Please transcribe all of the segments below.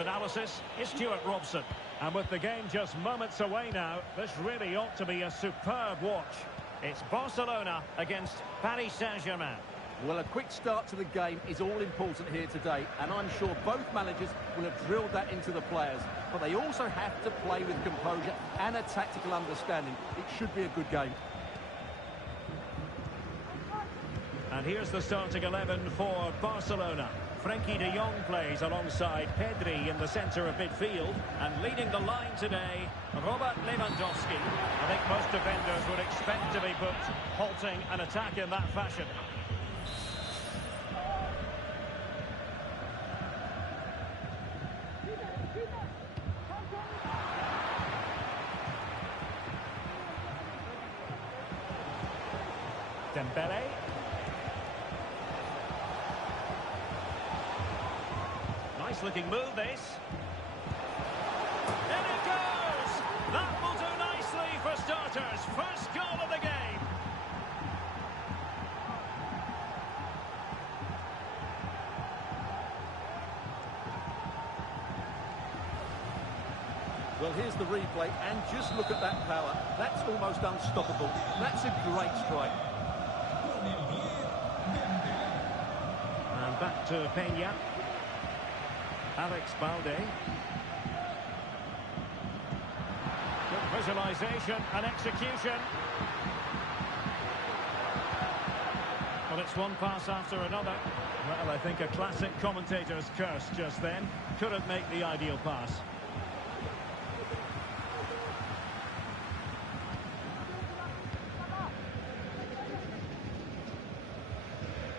analysis is Stuart Robson. And with the game just moments away now, this really ought to be a superb watch. It's Barcelona against Paris Saint-Germain. Well, a quick start to the game is all important here today, and I'm sure both managers will have drilled that into the players. But they also have to play with composure and a tactical understanding. It should be a good game. And here's the starting 11 for Barcelona. Frenkie de Jong plays alongside Pedri in the centre of midfield. And leading the line today, Robert Lewandowski. I think most defenders would expect to be put halting an attack in that fashion. Dembele. Nice looking move, this. In it goes! That will do nicely for starters. First goal of the game. Well, here's the replay, and just look at that power. That's almost unstoppable. That's a great strike. And back to Peña. Alex Balde. Good visualisation and execution. Well, it's one pass after another. Well, I think a classic commentator's curse just then. Couldn't make the ideal pass.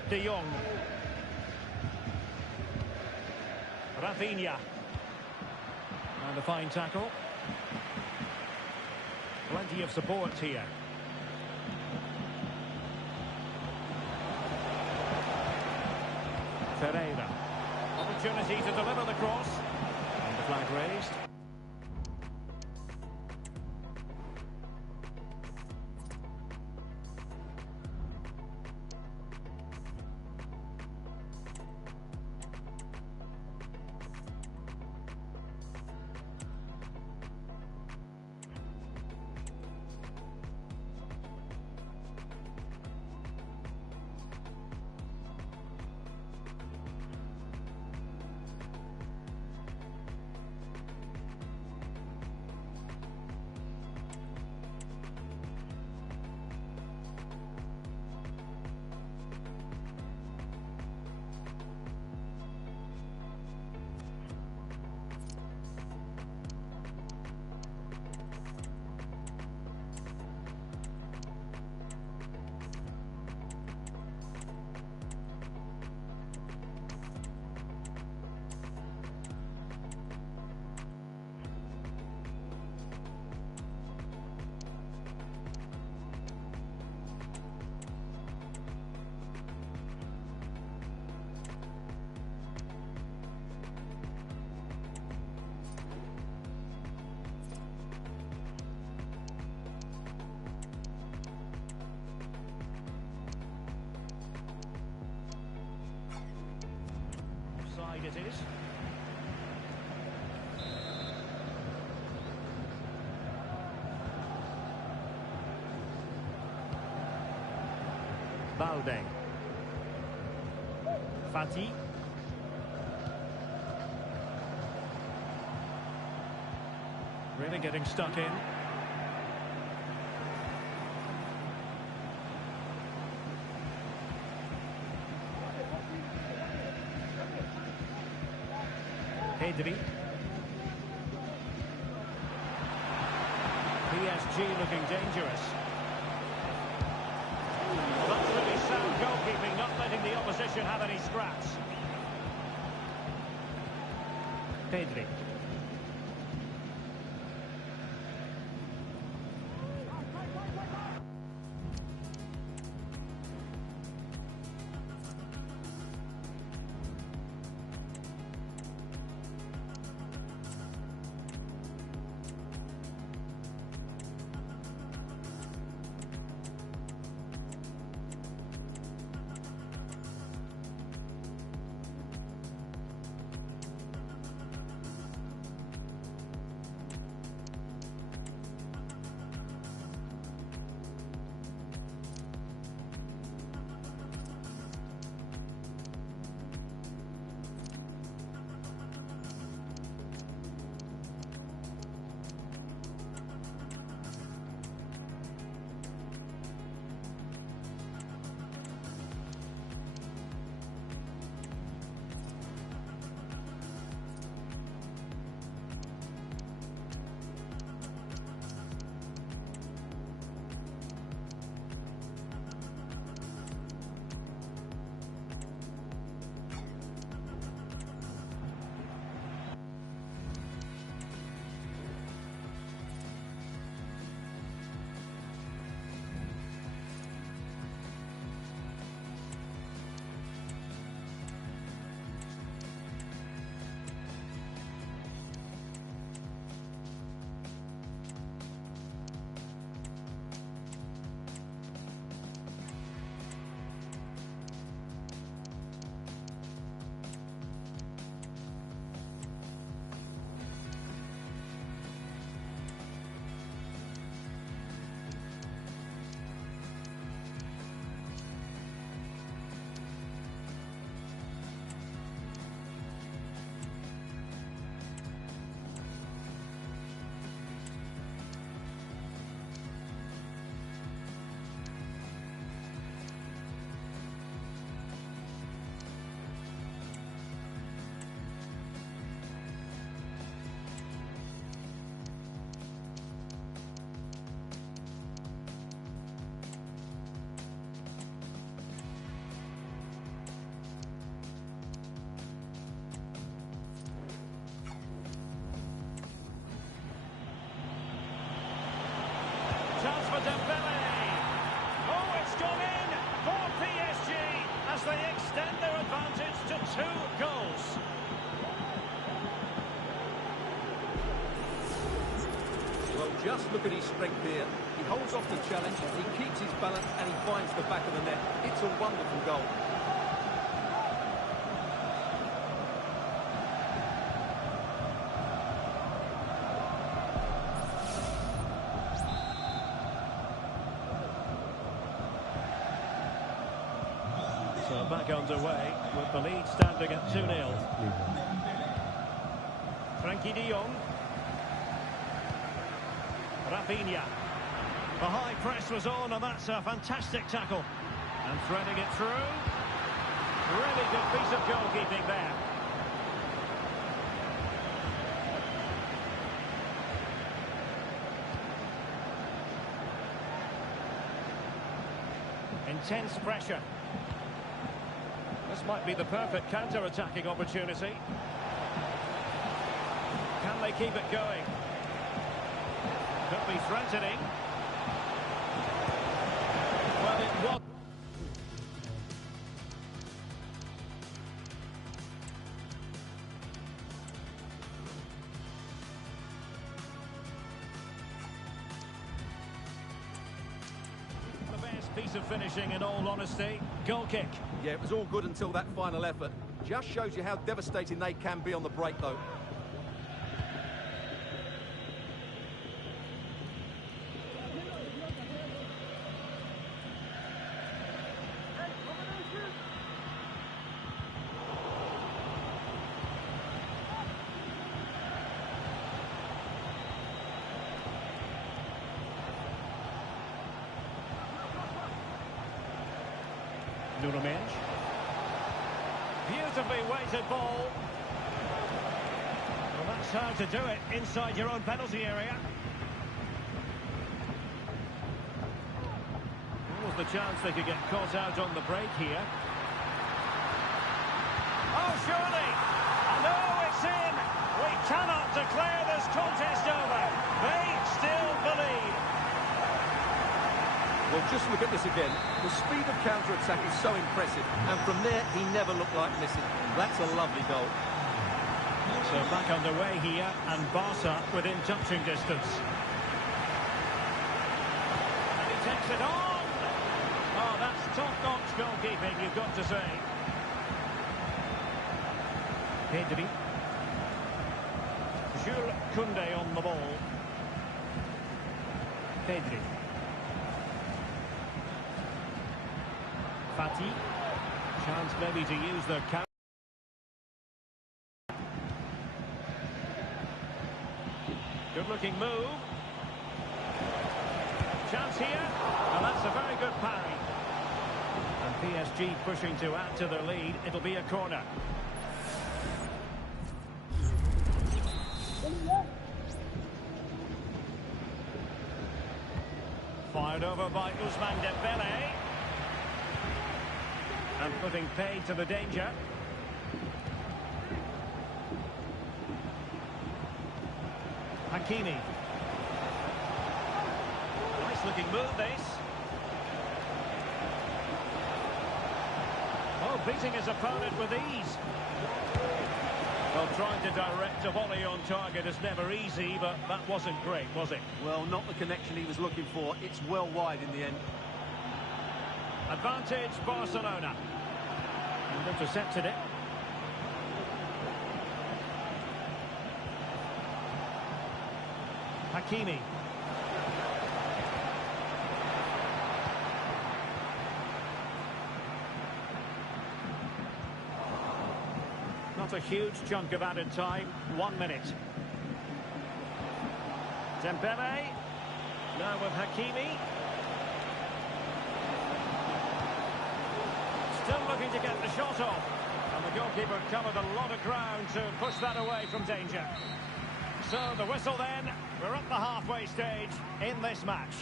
De Jong. Rafinha. And a fine tackle. Plenty of support here. Ferreira. Opportunity to deliver the cross. And the flag raised. It is. Balde. Fati. Really getting stuck in. Pedri. PSG looking dangerous. Well, that's really sound goalkeeping, not letting the opposition have any scraps. Pedri. Dembele. Oh, it's gone in for PSG as they extend their advantage to 2 goals. Well, just look at his strength here. He holds off the challenge, he keeps his balance, and he finds the back of the net. It's a wonderful goal. So back underway with the lead standing at 2-0. Frankie de Jong. Rafinha. The high press was on, and that's a fantastic tackle. And threading it through. Really good piece of goalkeeping there. Intense pressure. This might be the perfect counter-attacking opportunity. Can they keep it going? Could be threatening. Well, it was. The best piece of finishing, in all honesty. Goal kick. Yeah, it was all good until that final effort. Just shows you how devastating they can be on the break, though. Beautifully weighted ball. Well, that's how to do it inside your own penalty area. What was the chance they could get caught out on the break here? Oh, surely! No, it's in! We cannot declare this contest over. They still believe. Well, just look at this again. The speed of counter-attack is so impressive, and from there, he never looked like missing. That's a lovely goal. So back underway here, and Barca within touching distance. And he takes it on! Oh, that's top-notch goalkeeping, you've got to say. Pedri. Jules Koundé on the ball. Pedri. Fati. Chance maybe to use the counter. Good looking move. Chance here. And that's a very good parry. And PSG pushing to add to their lead. It'll be a corner. Fired over by Ousmane Dembele. And putting paid to the danger. Hakimi. Nice looking move, this. Oh, beating his opponent with ease. Well, trying to direct a volley on target is never easy, but that wasn't great, was it? Well, not the connection he was looking for. It's well wide in the end. Advantage, Barcelona. And intercepted it. Hakimi. Not a huge chunk of added time. 1 minute. Dembele. Now with Hakimi. Still looking to get the shot off. And the goalkeeper covered a lot of ground to push that away from danger. So the whistle then. We're at the halfway stage in this match.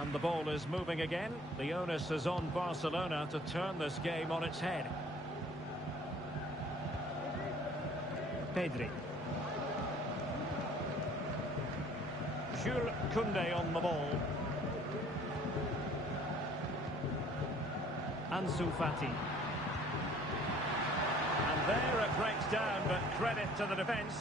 And the ball is moving again. The onus is on Barcelona to turn this game on its head. Pedri. Jules Koundé on the ball. Ansu Fati. And there it breaks down, but credit to the defence.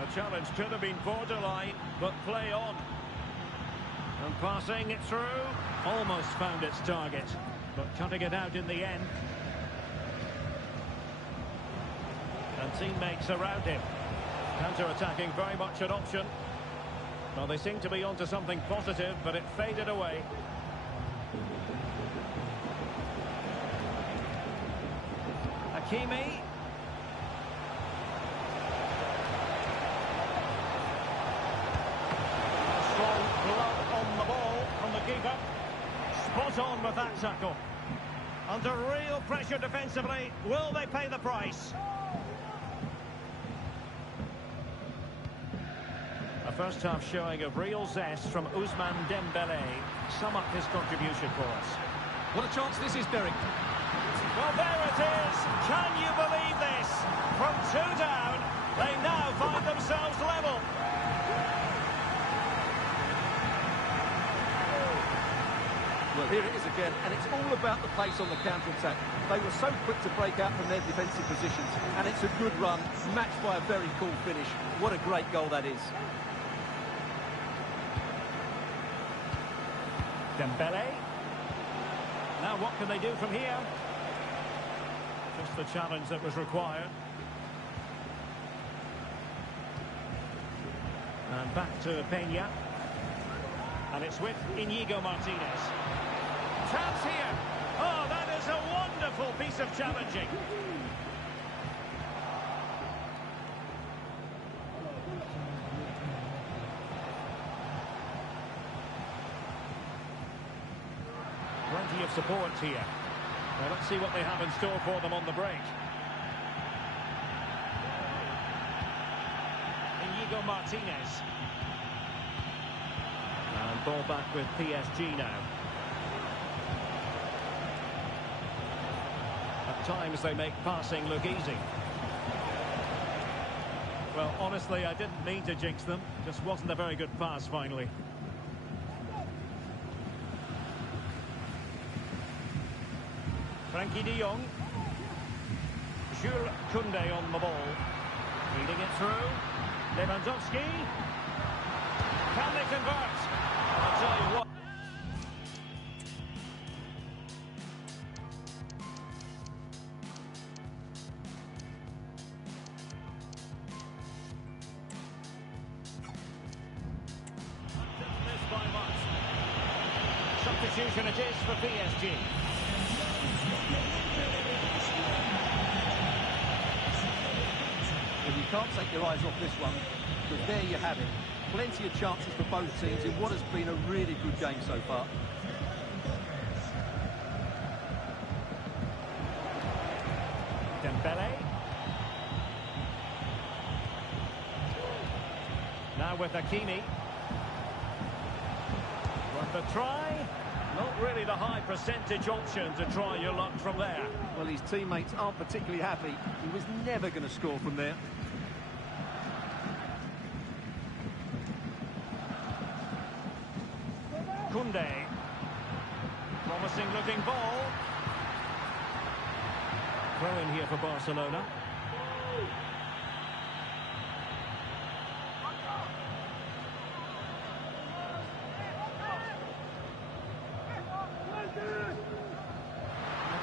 The challenge could have been borderline, but play on. And passing it through, almost found its target, but cutting it out in the end. And teammates around him. Counter-attacking, very much an option. Well, they seem to be onto something positive, but it faded away. Hakimi. Strong blood on the ball from the keeper. Spot on with that tackle. Under real pressure defensively. Will they pay the price? A first half showing of real zest from Ousmane Dembélé. Sum up his contribution for us. What a chance this is, Derek. Well, there it is. Can you believe this? From 2 down, they now find themselves level. Well, here it is again, and it's all about the pace on the counter-attack. They were so quick to break out from their defensive positions, and it's a good run, matched by a very cool finish. What a great goal that is. Dembélé. Now what can they do from here? Just the challenge that was required. And back to Peña. And it's with Íñigo Martínez. Chance here. Oh, that is a wonderful piece of challenging. Plenty of support here. Well, let's see what they have in store for them on the break. Íñigo Martínez. And ball back with PSG now. At times they make passing look easy. Well, honestly, I didn't mean to jinx them. Just wasn't a very good pass finally. Frenkie de Jong. Jules Koundé on the ball. Feeding it through. Lewandowski. Can they convert? I'll tell you what. Missed by much. Substitution it is for PSG. Well, you can't take your eyes off this one, because there you have it. Plenty of chances for both teams in what has been a really good game so far. Dembélé. Now with Hakimi. Worth the try. Not really the high percentage option to try your luck from there. Well, his teammates aren't particularly happy. He was never going to score from there. Koundé. Promising looking ball. Throw in here for Barcelona.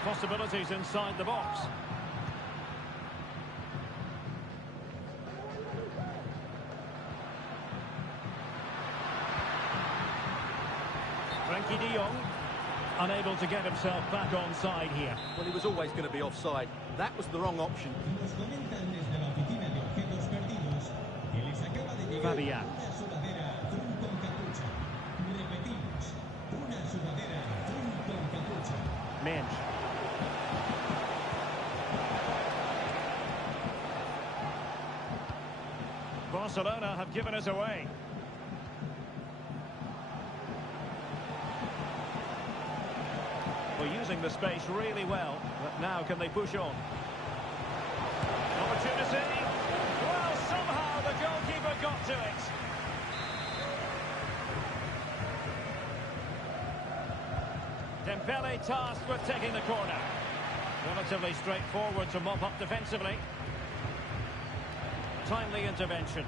Possibilities inside the box. Frenkie de Jong, unable to get himself back on side here. Well, he was always going to be offside. That was the wrong option. Fabian. Mensch. Barcelona have given us away. We're using the space really well, but now can they push on? Opportunity. Well, somehow the goalkeeper got to it. Dembele tasked with taking the corner. Relatively straightforward to mop up defensively. Timely intervention.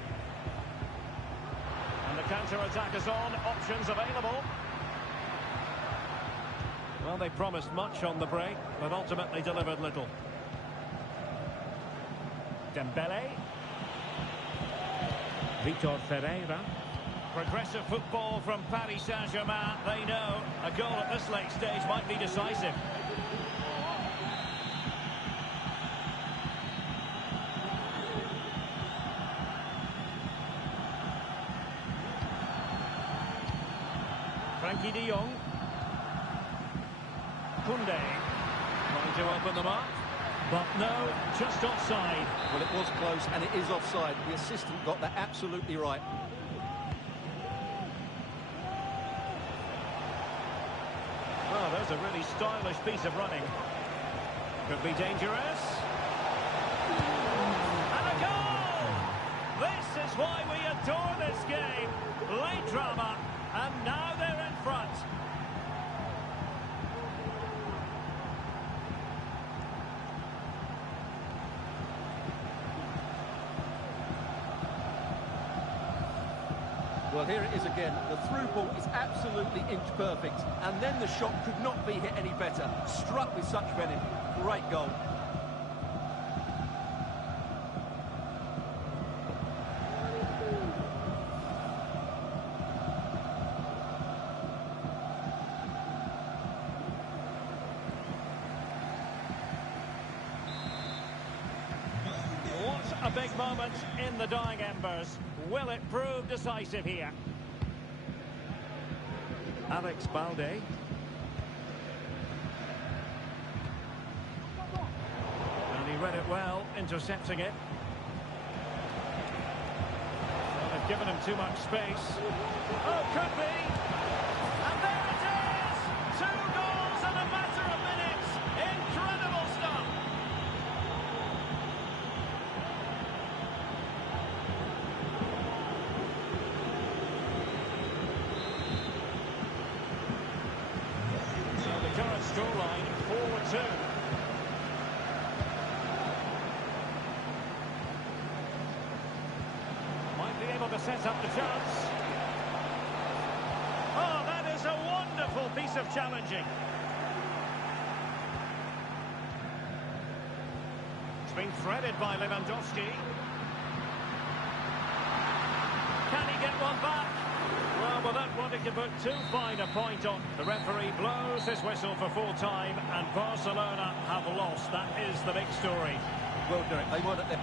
And the counter-attack is on. Options available. Well, they promised much on the break, but ultimately delivered little. Dembele. Vitor Ferreira. Progressive football from Paris Saint-Germain. They know a goal at this late stage might be decisive. Frankie de Jong. Koundé. Trying to open them up. But no, just offside. Well, it was close, and it is offside. The assistant got that absolutely right. Oh, there's a really stylish piece of running. Could be dangerous. And a goal! This is why we adore this game. Late drama, and now they're in front. Well, here it is again. The through ball is absolutely inch perfect. And then the shot could not be hit any better. Struck with such venom. Great goal. What a big moment in the dying embers. Will it prove decisive here? Alex Balde. And he read it well, intercepting it. Well, they've given him too much space. Oh, could be! And there it is! 2 goals in a matter of minutes! Incredible stuff! Current scoreline 4-2. Might be able to set up the chance. Oh, that is a wonderful piece of challenging. It's been threaded by Lewandowski. Can he get one back? Well, without wanting to put too fine a point on, the referee blows his whistle for full time, and Barcelona have lost. That is the big story. Well, Derek, they weren't at their...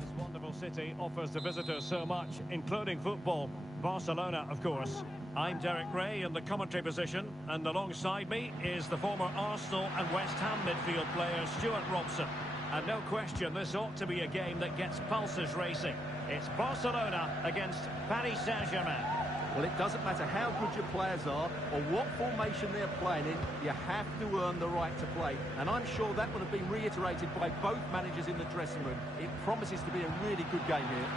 This wonderful city offers the visitors so much, including football. Barcelona, of course. I'm Derek Ray in the commentary position, and alongside me is the former Arsenal and West Ham midfield player Stuart Robson. And no question, this ought to be a game that gets pulses racing. It's Barcelona against Paris Saint-Germain. Well, it doesn't matter how good your players are or what formation they're playing in, you have to earn the right to play. And I'm sure that would have been reiterated by both managers in the dressing room. It promises to be a really good game here.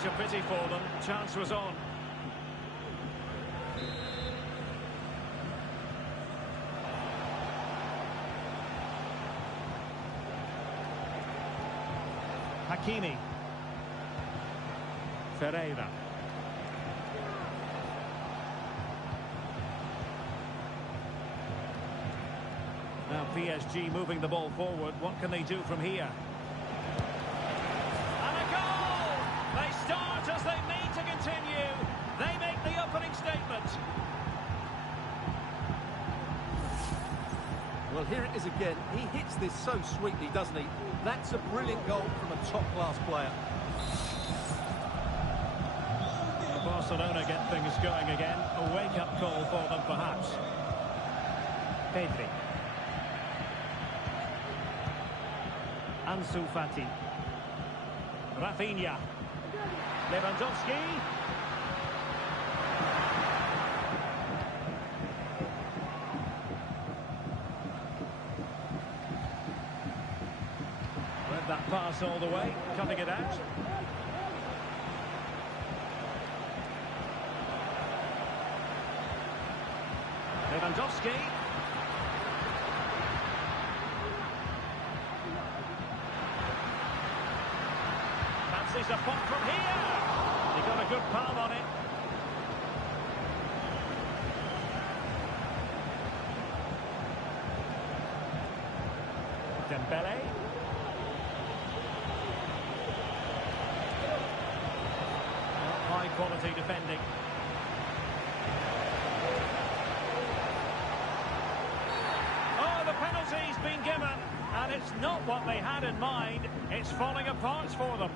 Such a pity for them. Chance was on. Hakimi. Ferreira. Now PSG moving the ball forward. What can they do from here? And a goal! They start as they mean to continue. They make the opening statement. Well, here it is again. He hits this so sweetly, doesn't he? That's a brilliant goal from a top-class player. Barcelona get things going again. A wake-up call for them, perhaps. Pedri. Ansu Fati. Rafinha. Lewandowski. Read that pass all the way, cutting it out. Lewandowski. Fancies a pot from here. He got a good palm on it. Dembele. High quality defending. Penalty's been given, and it's not what they had in mind. It's falling apart for them.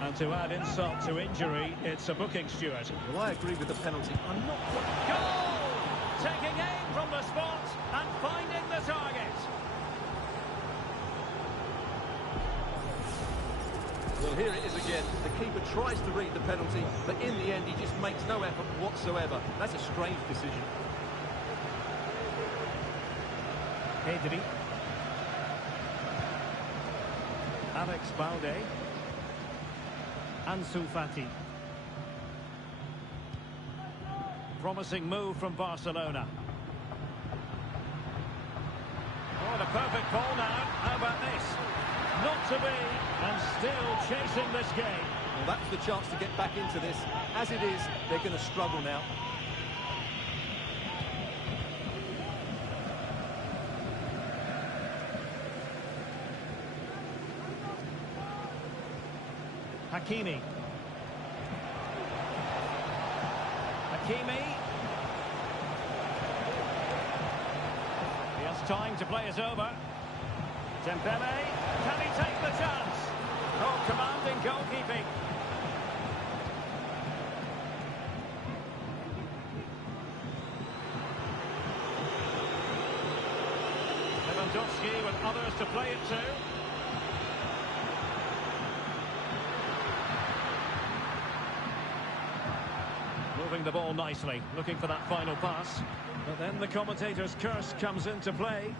And to add insult to injury, it's a booking, Stuart. Well, I agree with the penalty. I'm not quite... Goal! Taking aim from the spot and finding the target. Well, here it is again. The keeper tries to read the penalty, but in the end, he just makes no effort whatsoever. That's a strange decision. Pedri. Alex Balde. Ansu Fati. Promising move from Barcelona. Oh, the perfect ball now. How about this? Not to be, and still chasing this game. Well, that's the chance to get back into this. As it is, they're going to struggle now. Hakimi. Hakimi. He has time to play us over. Dembele. Can he take the chance? Oh, commanding goalkeeping. Lewandowski with others to play it to. Moving the ball nicely, looking for that final pass. But then the commentator's curse comes into play.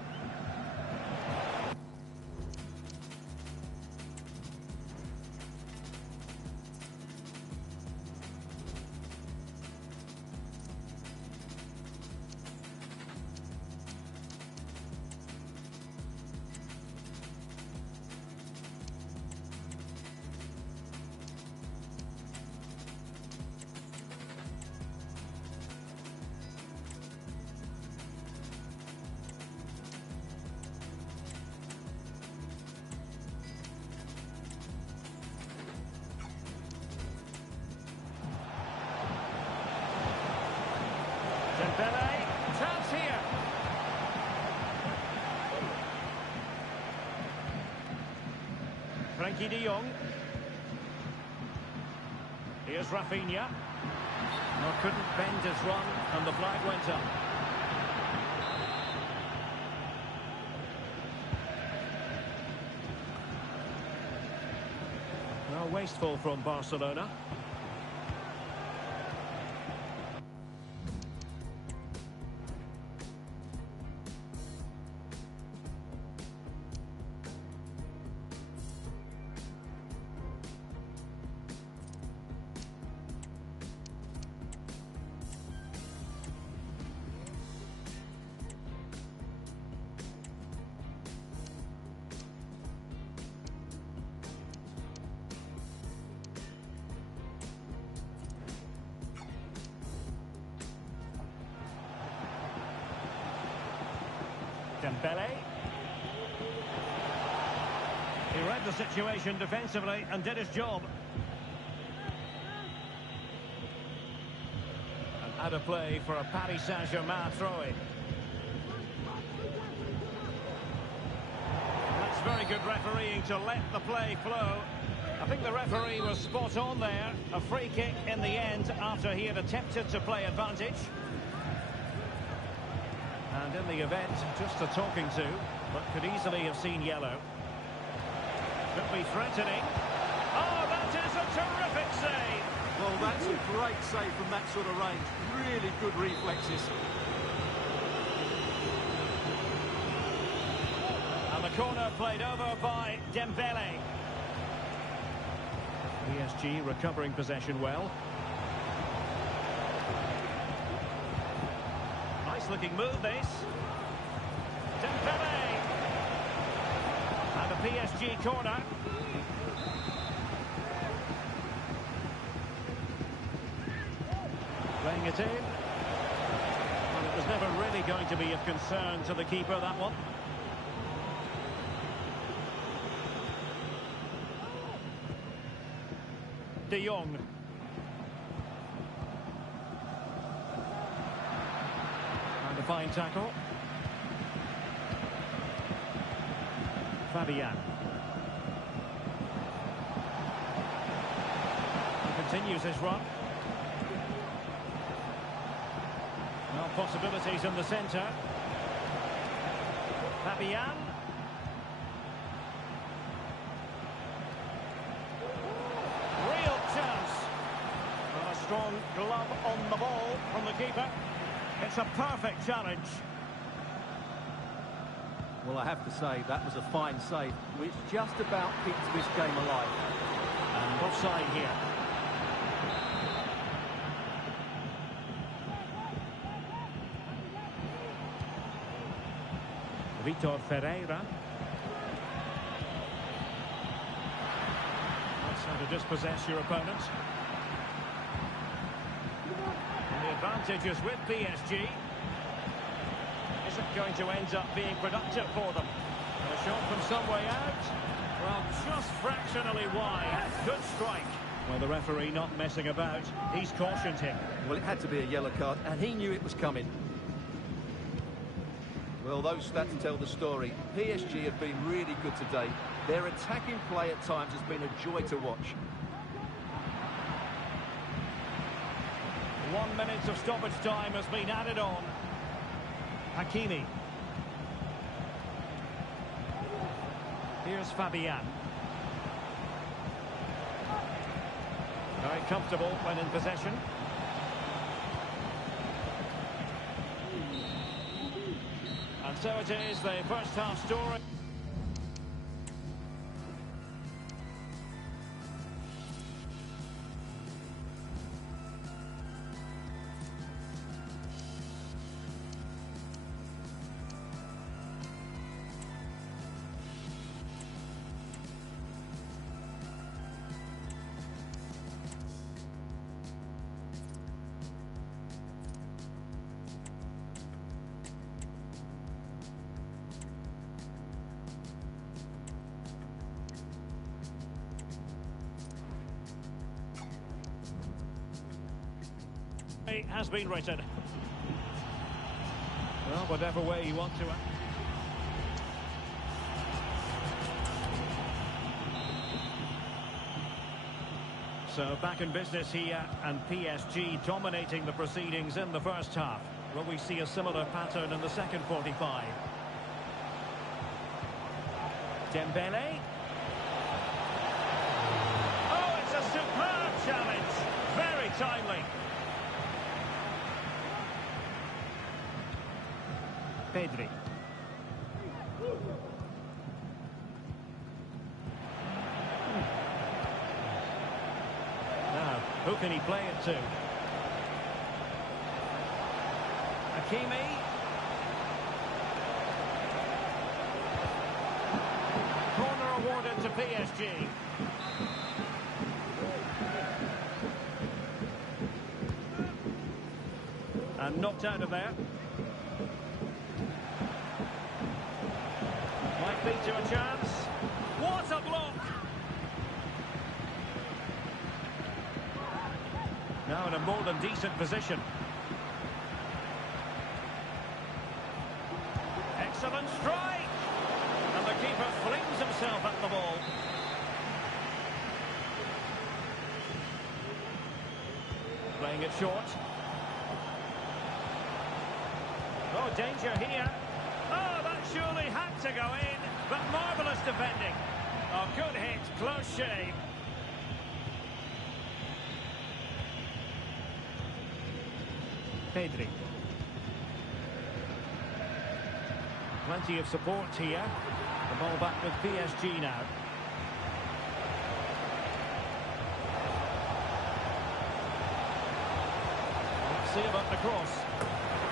Dembele, chance here. Frankie de Jong. Here's Rafinha. No, couldn't bend his run, and the flag went up. Well, wasteful from Barcelona. Dembele. He read the situation defensively and did his job. And out of play for a Paris Saint-Germain throw-in. That's very good refereeing to let the play flow. I think the referee was spot on there. A free kick in the end after he had attempted to play advantage. And in the event, just a talking to, but could easily have seen yellow. Could be threatening. Oh, that is a terrific save! Well, that's a great save from that sort of range. Really good reflexes. And the corner played over by Dembele. PSG recovering possession well. Nice looking move this. Dembele! And a PSG corner. Playing it in. Well, it was never really going to be of concern to the keeper, that one. De Jong. And a fine tackle. Fabian. He continues his run. Well, possibilities in the centre. Fabian. Real chance. Well, a strong glove on the ball from the keeper. It's a perfect challenge. Well, I have to say, that was a fine save, which just about keeps this game alive. And offside here. Vitor Ferreira. That's how to dispossess your opponent. And the advantage is with PSG. Isn't going to end up being productive for them. And a shot from some way out. Well, just fractionally wide. Good strike. Well, the referee not messing about. He's cautioned him. Well, it had to be a yellow card, and he knew it was coming. Well, those stats tell the story. PSG have been really good today. Their attacking play at times has been a joy to watch. 1 minute of stoppage time has been added on. Hakimi. Here's Fabian. Very comfortable when in possession. And so it is, the first half story. Has been written. Well, whatever way you want to. So back in business here, and PSG dominating the proceedings in the first half. Will we see a similar pattern in the second 45? Dembele. Oh, it's a superb challenge. Very timely. Pedri. Now, who can he play it to? Hakimi. Corner awarded to PSG. And knocked out of there. Lead to a chance. What a block! Now in a more than decent position. Excellent strike! And the keeper flings himself at the ball. Playing it short. Oh, danger here. Oh, that surely had to go in. But marvellous defending. Oh, good hit, close shave. Pedri. Plenty of support here. The ball back with PSG now. Let's see about the cross.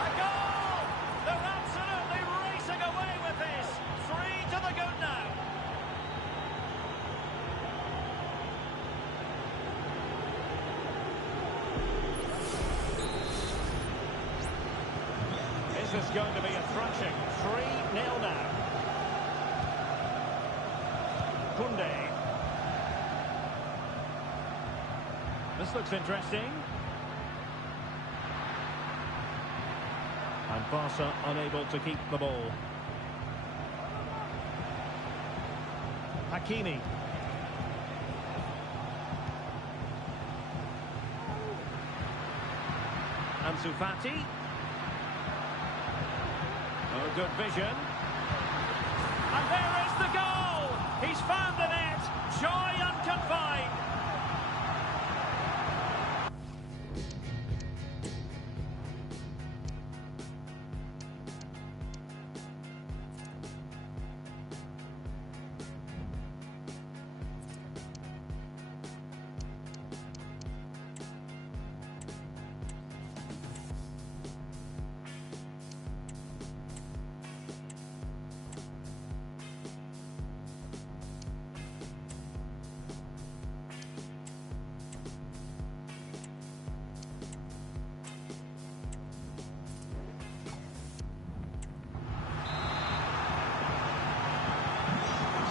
A goal! They're absolutely racing away with this. 3 to the good now. This is going to be a thrashing. 3-0 now. Koundé. This looks interesting. And Barca unable to keep the ball. Hakimi. Ansu Fati. Oh, good vision. And there is the goal! He's found the net. Joy unconfined.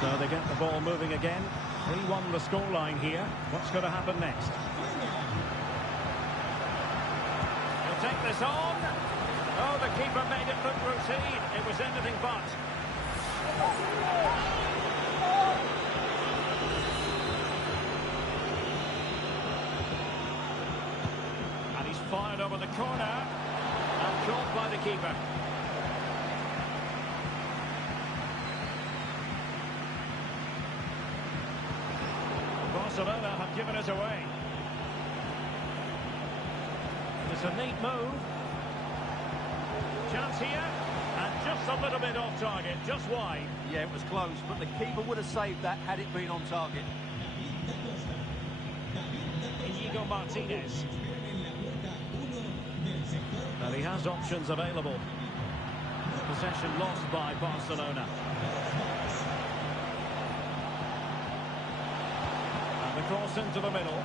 So they get the ball moving again. 3-1 the scoreline here. What's going to happen next? He'll take this on. Oh, the keeper made it look routine. It was anything but. And he's fired over the corner. And caught by the keeper. Barcelona have given it away. It's a neat move. Chance here, and just a little bit off target, just wide. Yeah, it was close, but the keeper would have saved that had it been on target. Inigo Martinez. And he has options available. Possession lost by Barcelona. The cross into the middle.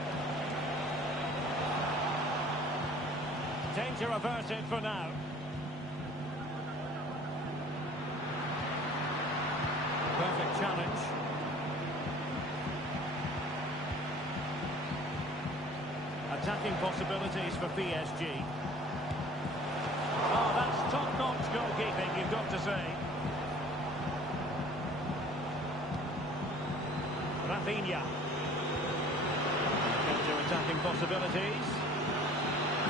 Danger averted for now. Perfect challenge. Attacking possibilities for PSG. Oh, that's top-notch goalkeeping, you've got to say. Rafinha. Into attacking possibilities.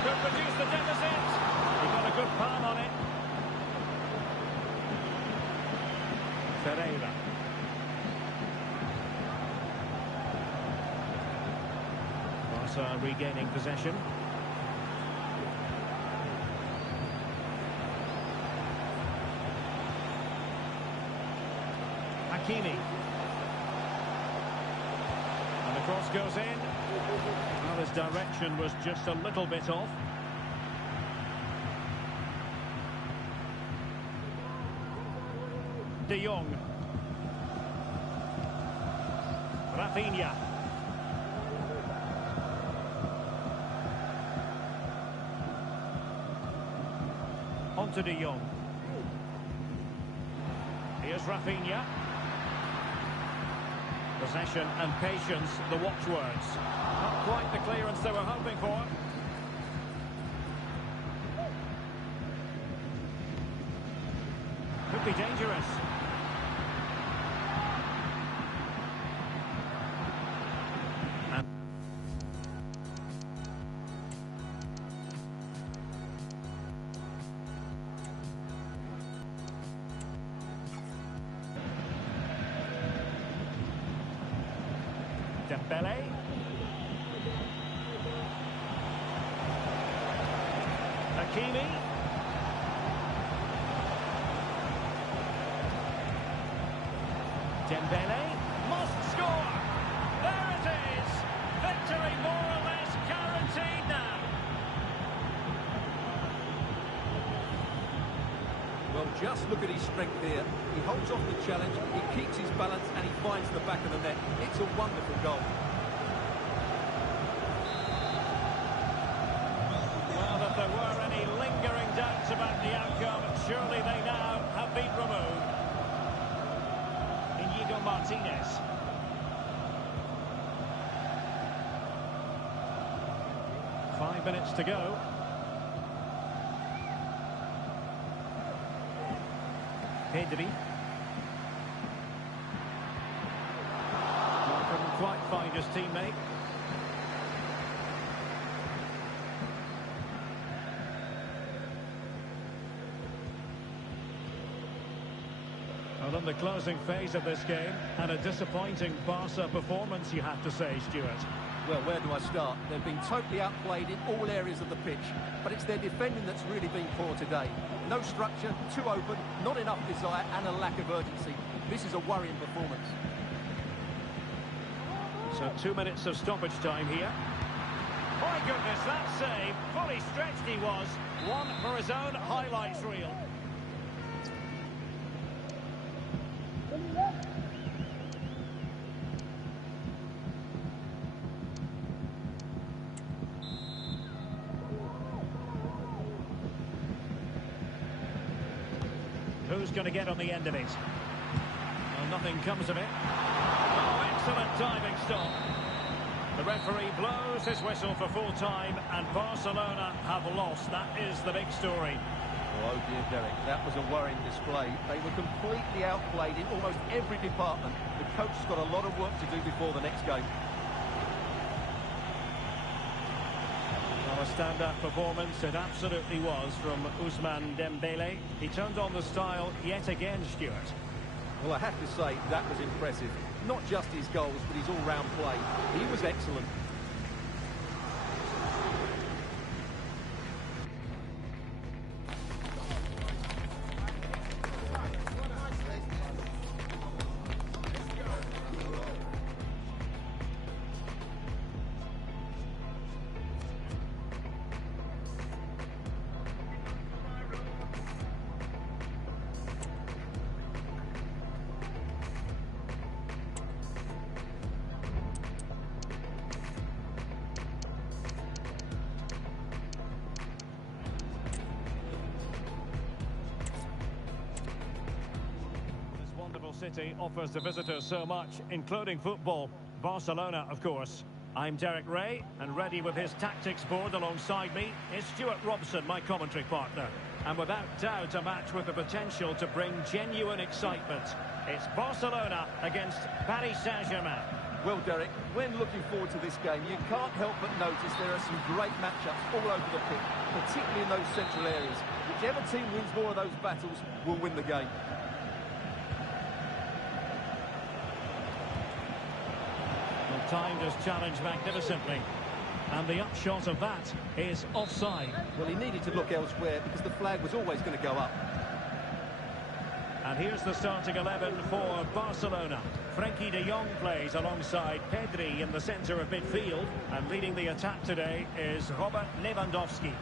Could reduce the deficit. He got a good palm on it. Ferreira. Barca regaining possession. Hakimi. And the cross goes in. Well, his direction was just a little bit off. De Jong. Rafinha. On to De Jong. Here's Rafinha. Possession and patience, the watchwords. Not quite the clearance they were hoping for. Could be dangerous. And Dembele. Hakimi. Dembele must score. There it is. Victory more or less guaranteed now. Well, just look at his strength here. He holds off the challenge, he keeps his balance, and he finds the back of the net. It's a wonderful goal. Well, if there were any lingering doubts about the outcome, surely they now have been removed. Inigo Martinez. Five minutes to go. Pedri. Well, couldn't quite find his teammate. Well, in the closing phase of this game, and a disappointing Barca performance, you have to say, Stuart. Well, where do I start? They've been totally outplayed in all areas of the pitch, but it's their defending that's really been poor today. No structure, too open, not enough desire, and a lack of urgency. This is a worrying performance. So 2 minutes of stoppage time here. My goodness, that save, fully stretched he was. One for his own highlights reel. Who's going to get on the end of it? Well, nothing comes of it. Oh, excellent diving stop. The referee blows his whistle for full time, and Barcelona have lost. That is the big story. Oh dear, Derek, that was a worrying display. They were completely outplayed in almost every department. The coach has got a lot of work to do before the next game. Well, a stand-up performance it absolutely was from Ousmane Dembele. He turned on the style yet again, Stuart. Well, I have to say, that was impressive. Not just his goals, but his all-round play. He was excellent. City offers the visitors so much, including football. Barcelona, of course. I'm Derek Ray, and ready with his tactics board alongside me is Stuart Robson, my commentary partner. And without doubt, a match with the potential to bring genuine excitement. It's Barcelona against Paris Saint-Germain. Well, Derek, when looking forward to this game, you can't help but notice there are some great matchups all over the pitch, particularly in those central areas. Whichever team wins more of those battles will win the game. Timed his challenge magnificently, and the upshot of that is offside. Well, he needed to look elsewhere because the flag was always going to go up. And here's the starting 11 for Barcelona. Frenkie de Jong plays alongside Pedri in the centre of midfield, and leading the attack today is Robert Lewandowski.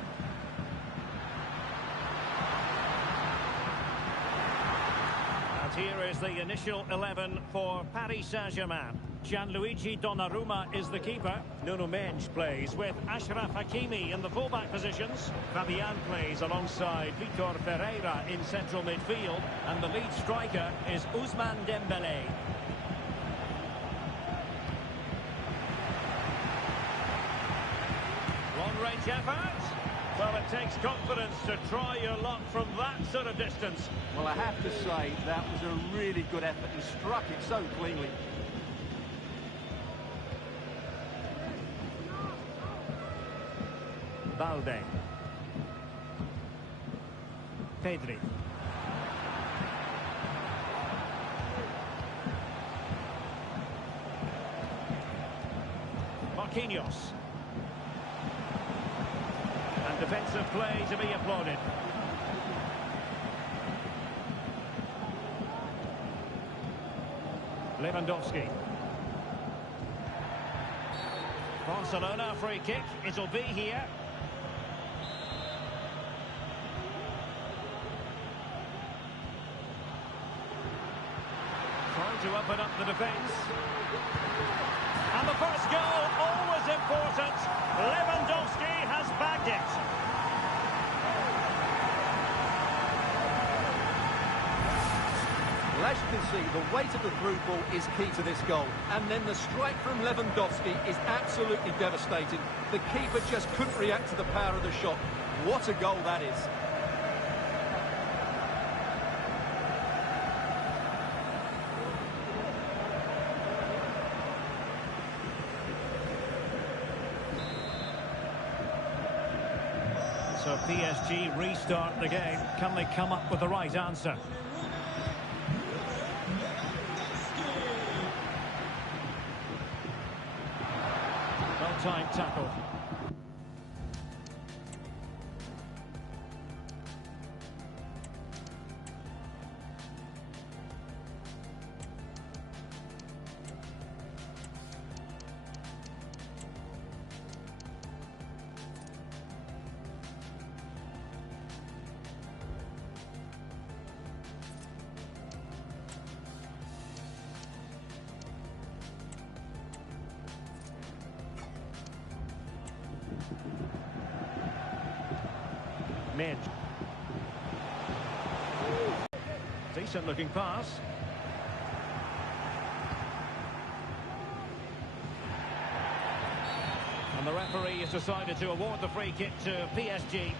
And here is the initial 11 for Paris Saint-Germain. Gianluigi Donnarumma is the keeper. Nuno Mendes plays with Achraf Hakimi in the fullback positions. Fabian plays alongside Vitor Ferreira in central midfield. And the lead striker is Ousmane Dembele. Jeffers. Well, it takes confidence to try your luck from that sort of distance. Well, I have to say, that was a really good effort. He struck it so cleanly. Balde. Pedri. Marquinhos. And defensive play to be applauded. Lewandowski. Barcelona free kick. It'll be here. Trying to open up the defence. And the first goal, always important. Lewandowski has bagged it. Well, as you can see, the weight of the through ball is key to this goal. And then the strike from Lewandowski is absolutely devastating. The keeper just couldn't react to the power of the shot. What a goal that is. So PSG restart the game. Can they come up with the right answer? Well-timed tackle. Midge. Decent looking pass. And the referee has decided to award the free kick to PSG.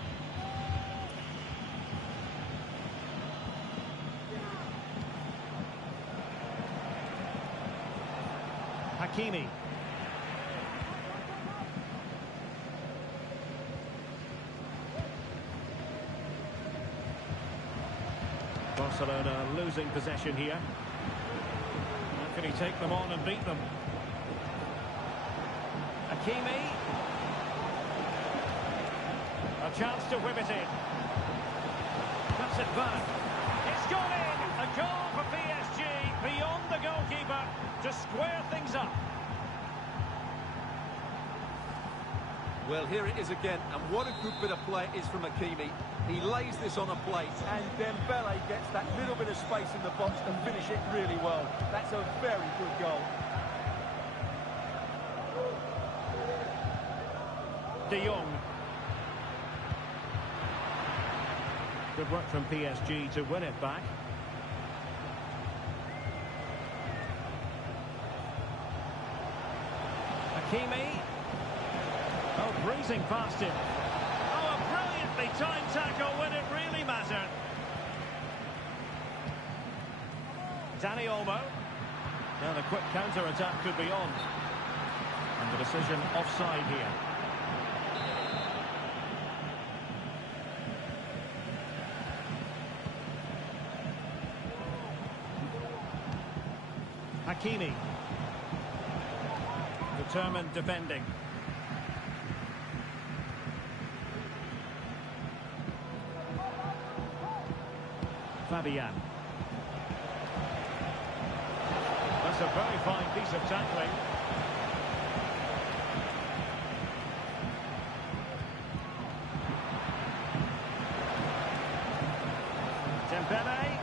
Hakimi. Barcelona losing possession here. How can he take them on and beat them? Hakimi. A chance to whip it in. Cuts it back. It's gone in! A goal for PSG beyond the goalkeeper to square things up. Well, here it is again, and what a good bit of play it is from Hakimi. He lays this on a plate, and Dembele gets that little bit of space in the box to finish it really well. That's a very good goal. De Jong. Good work from PSG to win it back. Hakimi. Oh, breezing past him. Oh, a brilliantly timed tackle when it really mattered. Dani Olmo. Now the quick counter-attack could be on. And the decision offside here. Hakimi. Determined defending. Fabian. That's a very fine piece of tackling. Dembele.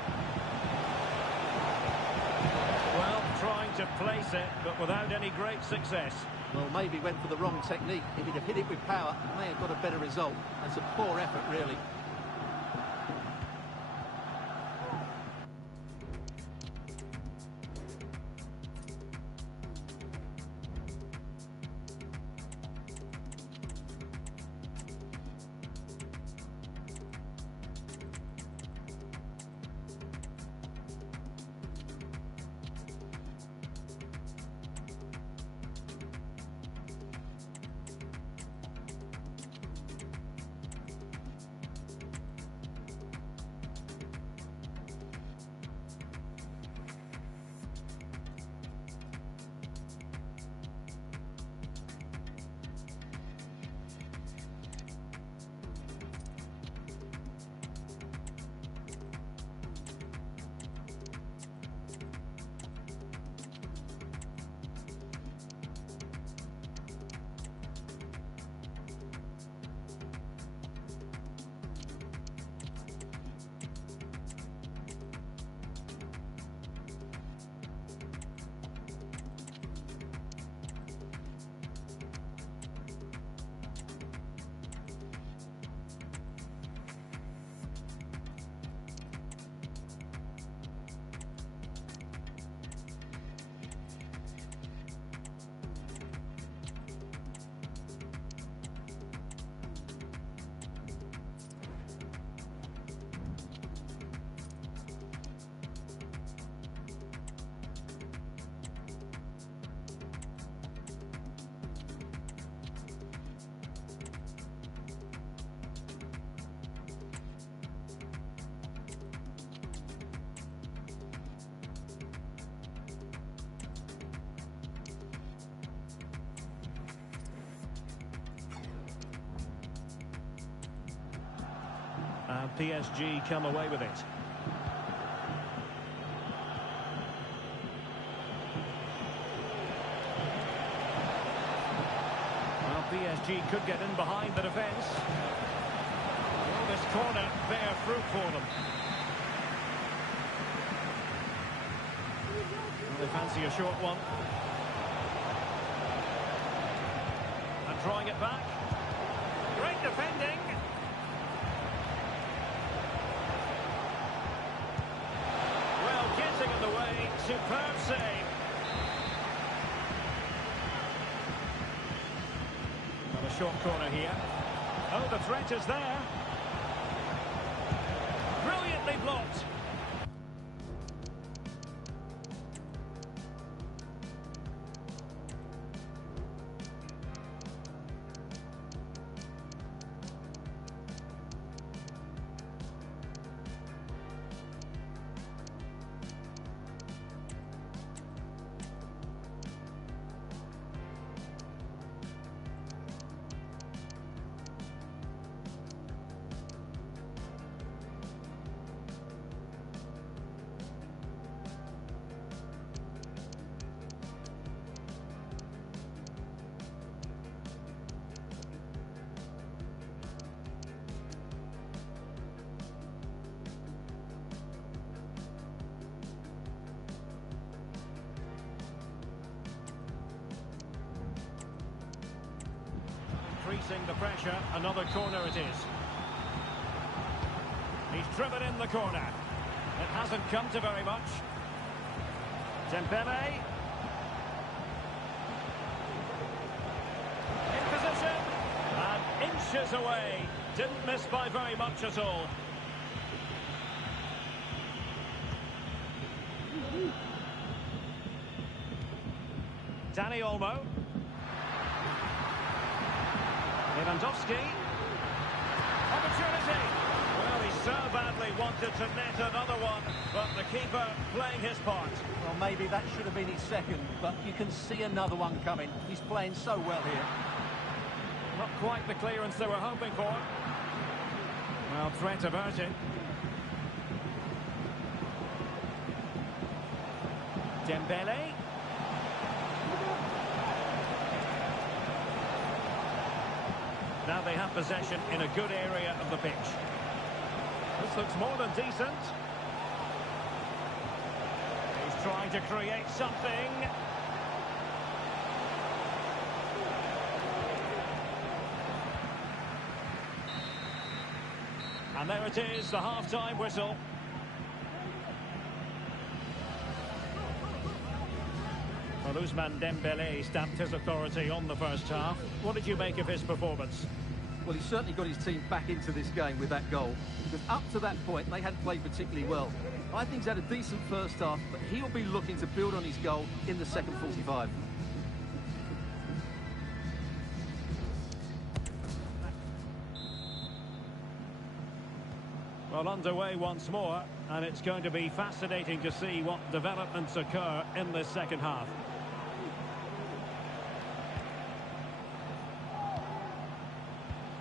Well, trying to place it, but without any great success. Well, maybe went for the wrong technique. If he'd have hit it with power, may have got a better result. That's a poor effort, really. And PSG come away with it. Well, PSG could get in behind the defence. Will this corner bear fruit for them? Well, they fancy a short one. And drawing it back. Great defending. Well, getting in the way. Superb save. Well, a short corner here. Oh, the threat is there. Brilliantly blocked. Increasing the pressure, another corner it is. He's driven in the corner. It hasn't come to very much. Dembele. In position. And inches away. Didn't miss by very much at all. Dani Olmo. Lewandowski. Opportunity. Well, he so badly wanted to net another one, but the keeper playing his part. Well, maybe that should have been his second, but you can see another one coming. He's playing so well here. Not quite the clearance they were hoping for. Well, threat averted. Dembele. Now they have possession in a good area of the pitch. This looks more than decent. He's trying to create something. And there it is, the half-time whistle. Well, Ousmane Dembele stamped his authority on the first half. What did you make of his performance? Well, he certainly got his team back into this game with that goal. Because up to that point, they hadn't played particularly well. I think he's had a decent first half, but he'll be looking to build on his goal in the second 45. Well, underway once more, and it's going to be fascinating to see what developments occur in this second half.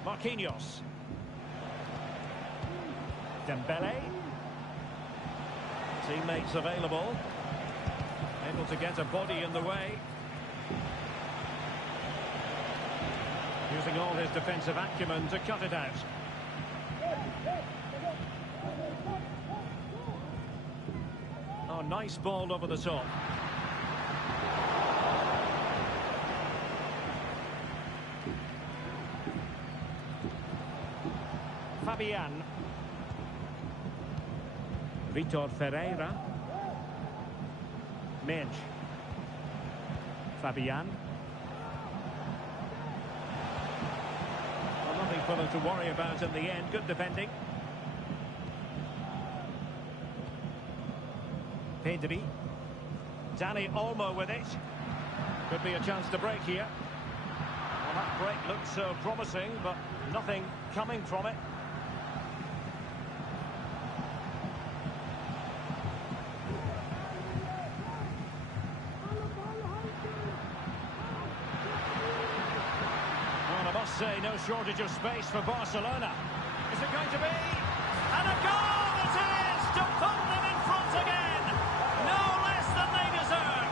Marquinhos. Dembele. Teammates available. Able to get a body in the way. Using all his defensive acumen to cut it out. Oh, nice ball over the top. Fabian. Vitor Ferreira. Menj. Fabian. Well, nothing for them to worry about in the end. Good defending. Pedri. Dani Olmo with it. Could be a chance to break here. Well, that break looked so promising, but nothing coming from it. Well, I must say, no shortage of space for Barcelona. Is it going to be? goal it is to put them in front again. No less than they deserve.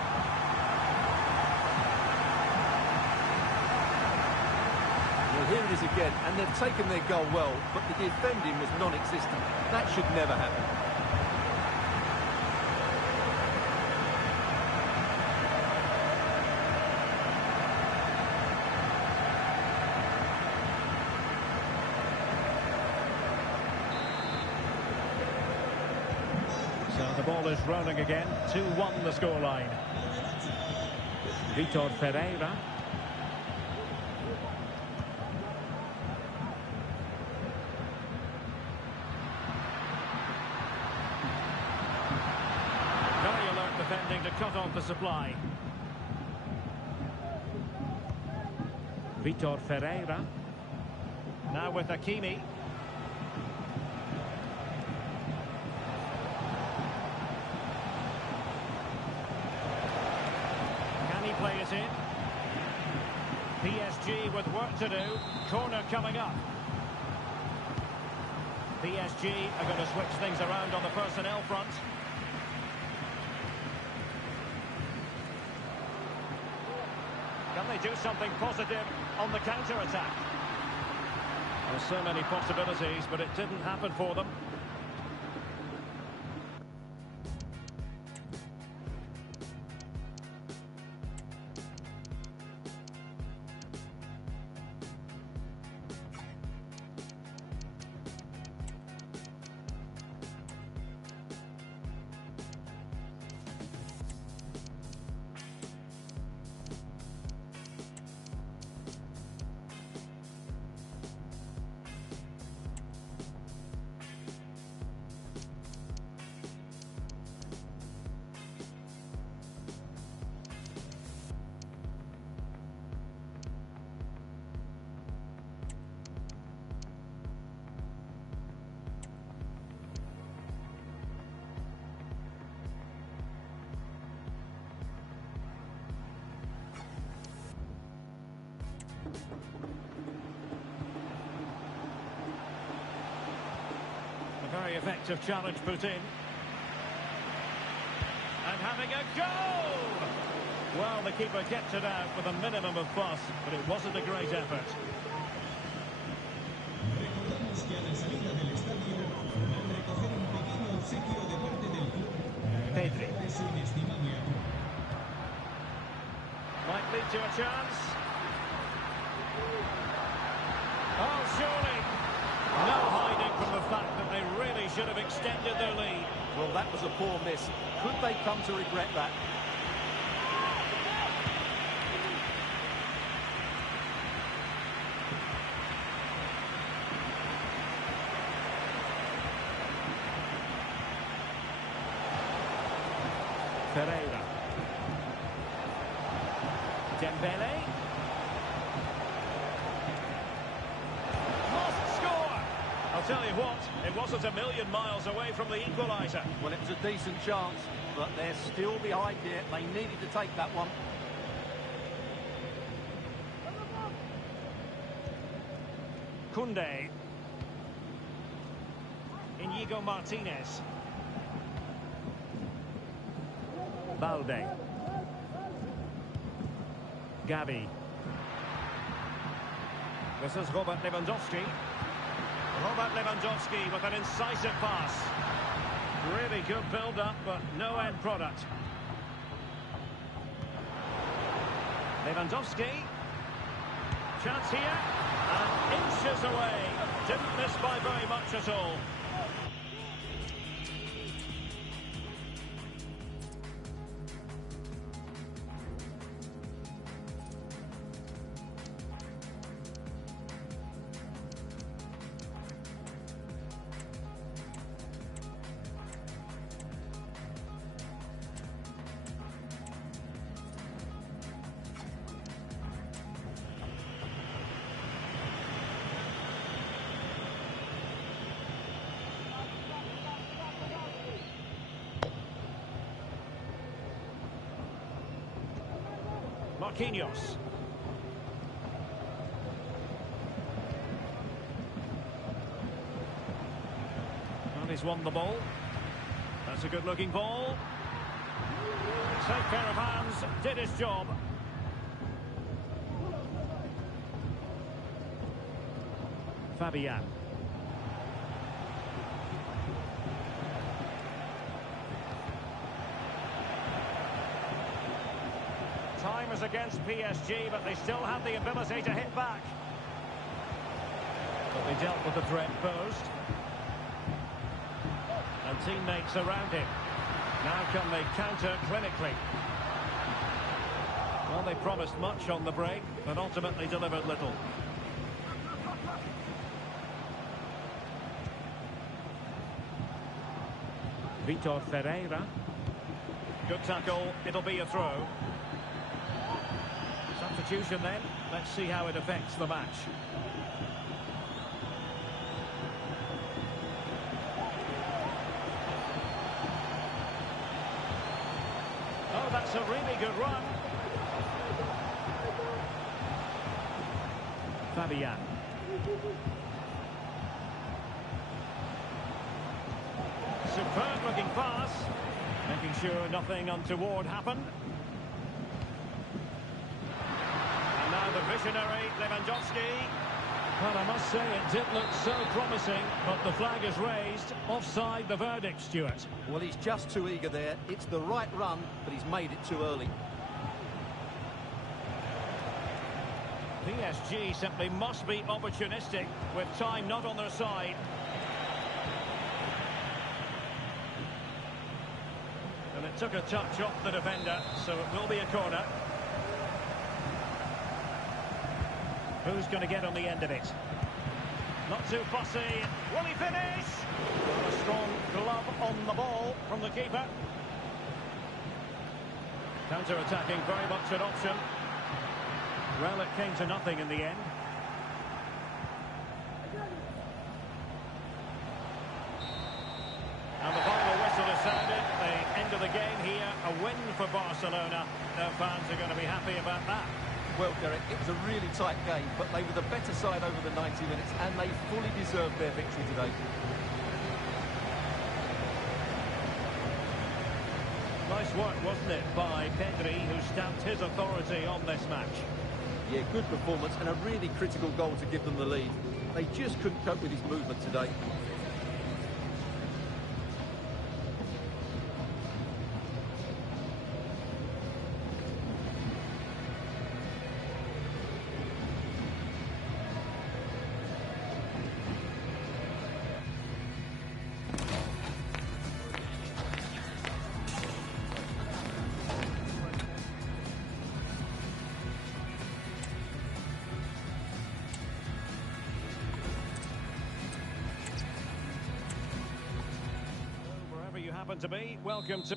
Well, here it is again, and they've taken their goal well, but the defending was non-existent. That should never happen. So the ball is rolling again. 2-1 the scoreline. Vitor Ferreira. Very alert defending to cut off the supply. Vitor Ferreira. Now with Hakimi. Play it in. PSG with work to do. Corner coming up. PSG are going to switch things around on the personnel front. Can they do something positive on the counter-attack? There's so many possibilities, but it didn't happen for them. A very effective challenge put in. And having a go! Well, the keeper gets it out with a minimum of fuss, but it wasn't a great effort. Pedri. Might lead to a chance. Oh, surely. No hiding from the fact that they really should have extended their lead. Well, that was a poor miss. Could they come to regret that? Pereira. Dembele. Must score! I'll tell you what, it wasn't a million miles away from the equaliser. Well, it was a decent chance, but they're still behind here. They needed to take that one. Koundé. Inigo Martinez. Balde. Gavi. This is Robert Lewandowski. Robert Lewandowski with an incisive pass. Really good build-up, but no end product. Lewandowski. Chance here. And inches away. Didn't miss by very much at all. Marquinhos. He's won the ball. That's a good-looking ball. Safe pair of hands, did his job. Fabian. Time is against PSG, but they still have the ability to hit back. But they dealt with the threat posed. And teammates around him. Now can they counter clinically? Well, they promised much on the break, but ultimately delivered little. Vitor Ferreira. Good tackle, it'll be a throw. Substitution then, let's see how it affects the match. Oh, that's a really good run. Fabian. Superb looking pass. Making sure nothing untoward happened. And now the visionary Lewandowski. Well, I must say it did look so promising, but the flag is raised. Offside the verdict, Stuart. Well, he's just too eager there. It's the right run, but he's made it too early. PSG simply must be opportunistic with time not on their side. And it took a touch off the defender, so it will be a corner. Who's going to get on the end of it? Not too fussy. Will he finish? A strong glove on the ball from the keeper. Counter-attacking, very much an option. Well, it came to nothing in the end. And the final whistle is sounded. The end of the game here, a win for Barcelona. Their fans are going to be happy about that. Well, Derek, it was a really tight game, but they were the better side over the 90 minutes, and they fully deserved their victory today. Nice work, wasn't it, by Pedri, who stamped his authority on this match. Yeah, good performance and a really critical goal to give them the lead. They just couldn't cope with his movement today. Happen to be, welcome to...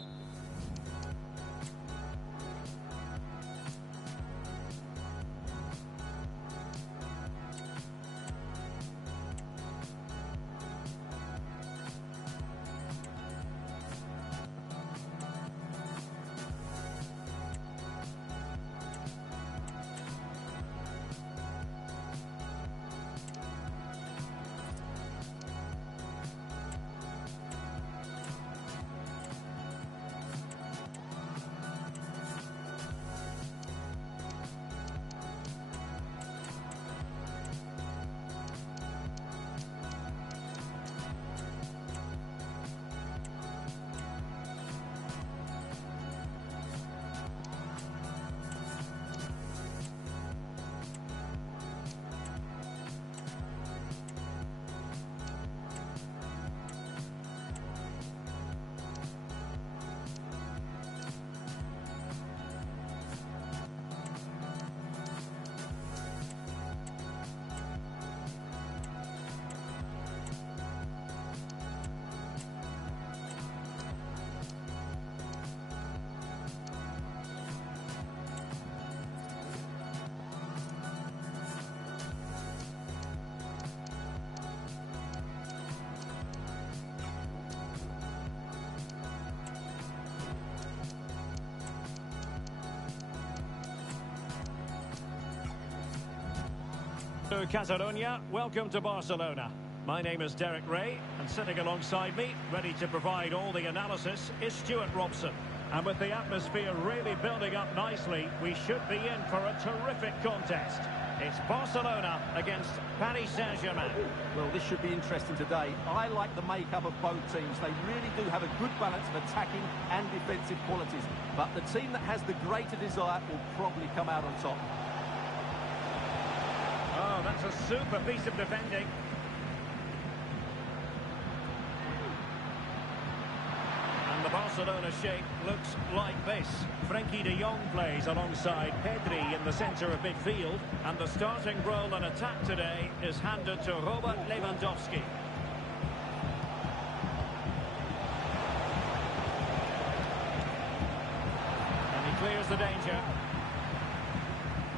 Catalonia, welcome to Barcelona. My name is Derek Ray, and sitting alongside me, ready to provide all the analysis, is Stuart Robson. And with the atmosphere really building up nicely, we should be in for a terrific contest. It's Barcelona against Paris Saint-Germain. Well, this should be interesting today. I like the makeup of both teams. They really do have a good balance of attacking and defensive qualities. But the team that has the greater desire will probably come out on top. Oh, that's a super piece of defending. And the Barcelona shape looks like this. Frenkie de Jong plays alongside Pedri in the centre of midfield. And the starting role in attack today is handed to Robert Lewandowski. And he clears the danger.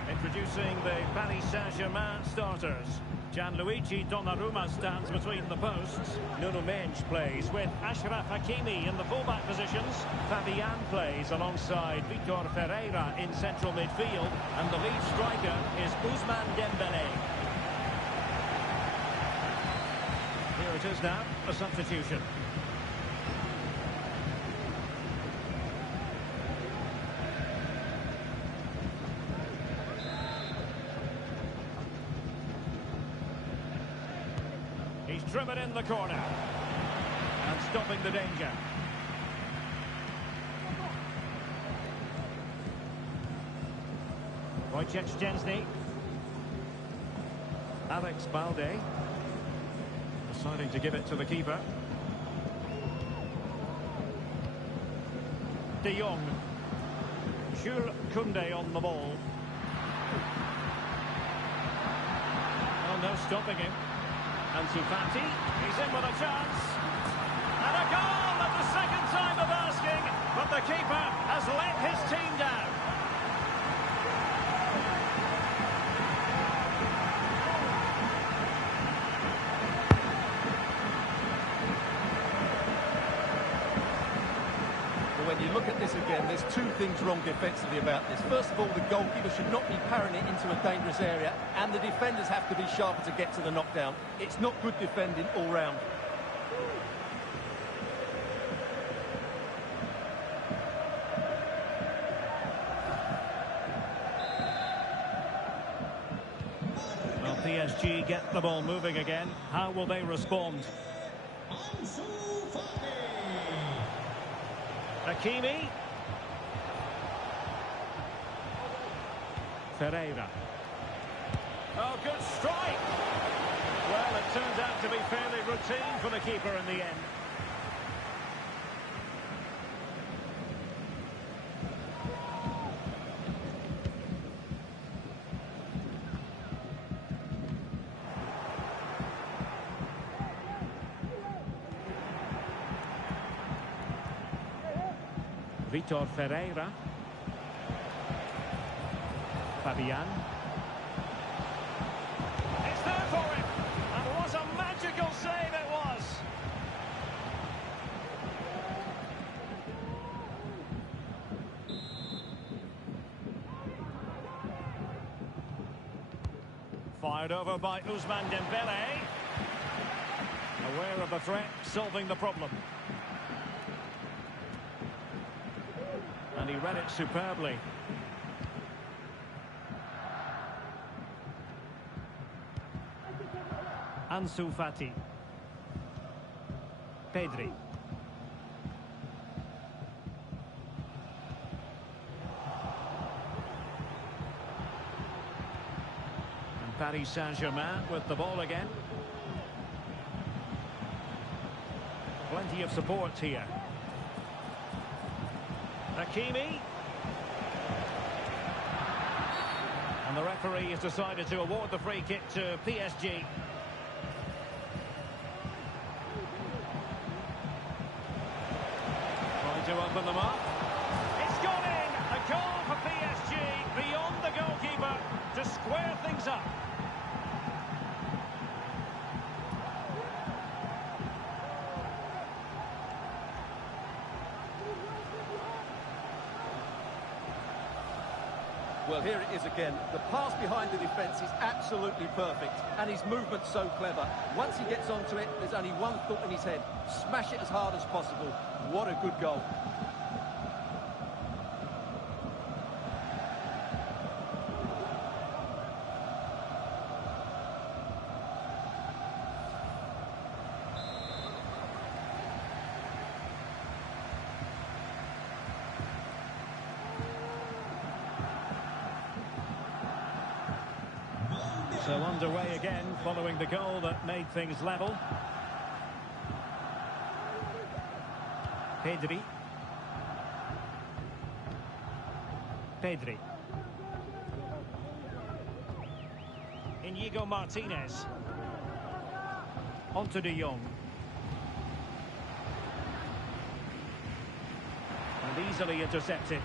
Introducing the Paris Saint-Germain starters. Gianluigi Donnarumma stands between the posts. Nuno Mendes plays with Achraf Hakimi in the fullback positions. Fabian plays alongside Vitor Ferreira in central midfield. And the lead striker is Ousmane Dembélé. Here it is now, a substitution. He's driven in the corner and stopping the danger. Wojciech Szczęsny. Alex Balde deciding to give it to the keeper. De Jong. Jules Koundé on the ball. Oh, no stopping him. Ansu Fati, he's in with a chance. And a goal at the second time of asking, but the keeper has let his team down. Well, when you look at this again, there's two things wrong defensively about this. First of all, the goalkeeper should not be parrying it into a dangerous area, and the defenders have to be sharper to get to the knockdown. It's not good defending all round. Well, PSG get the ball moving again. How will they respond? Hakimi. Ferreira. Oh, good strike! Well, it turned out to be fairly routine for the keeper in the end. Vitor Ferreira. Fabian. It's there for him! And what a magical save it was! Fired over by Ousmane Dembélé. Aware of the threat, solving the problem. And he read it superbly. Ansu Fati. Pedri. And Paris Saint-Germain with the ball again. Plenty of support here. Hakimi. And the referee has decided to award the free kick to PSG. Trying to open them up. It's gone in! A goal for PSG beyond the goalkeeper to square things up. Well, here it is again. The pass behind the defence is absolutely perfect, and his movement's so clever. Once he gets onto it, there's only one thought in his head: smash it as hard as possible. What a good goal. So underway again, following the goal that made things level. Pedri. Inigo Martinez. Onto De Jong. And easily intercepted.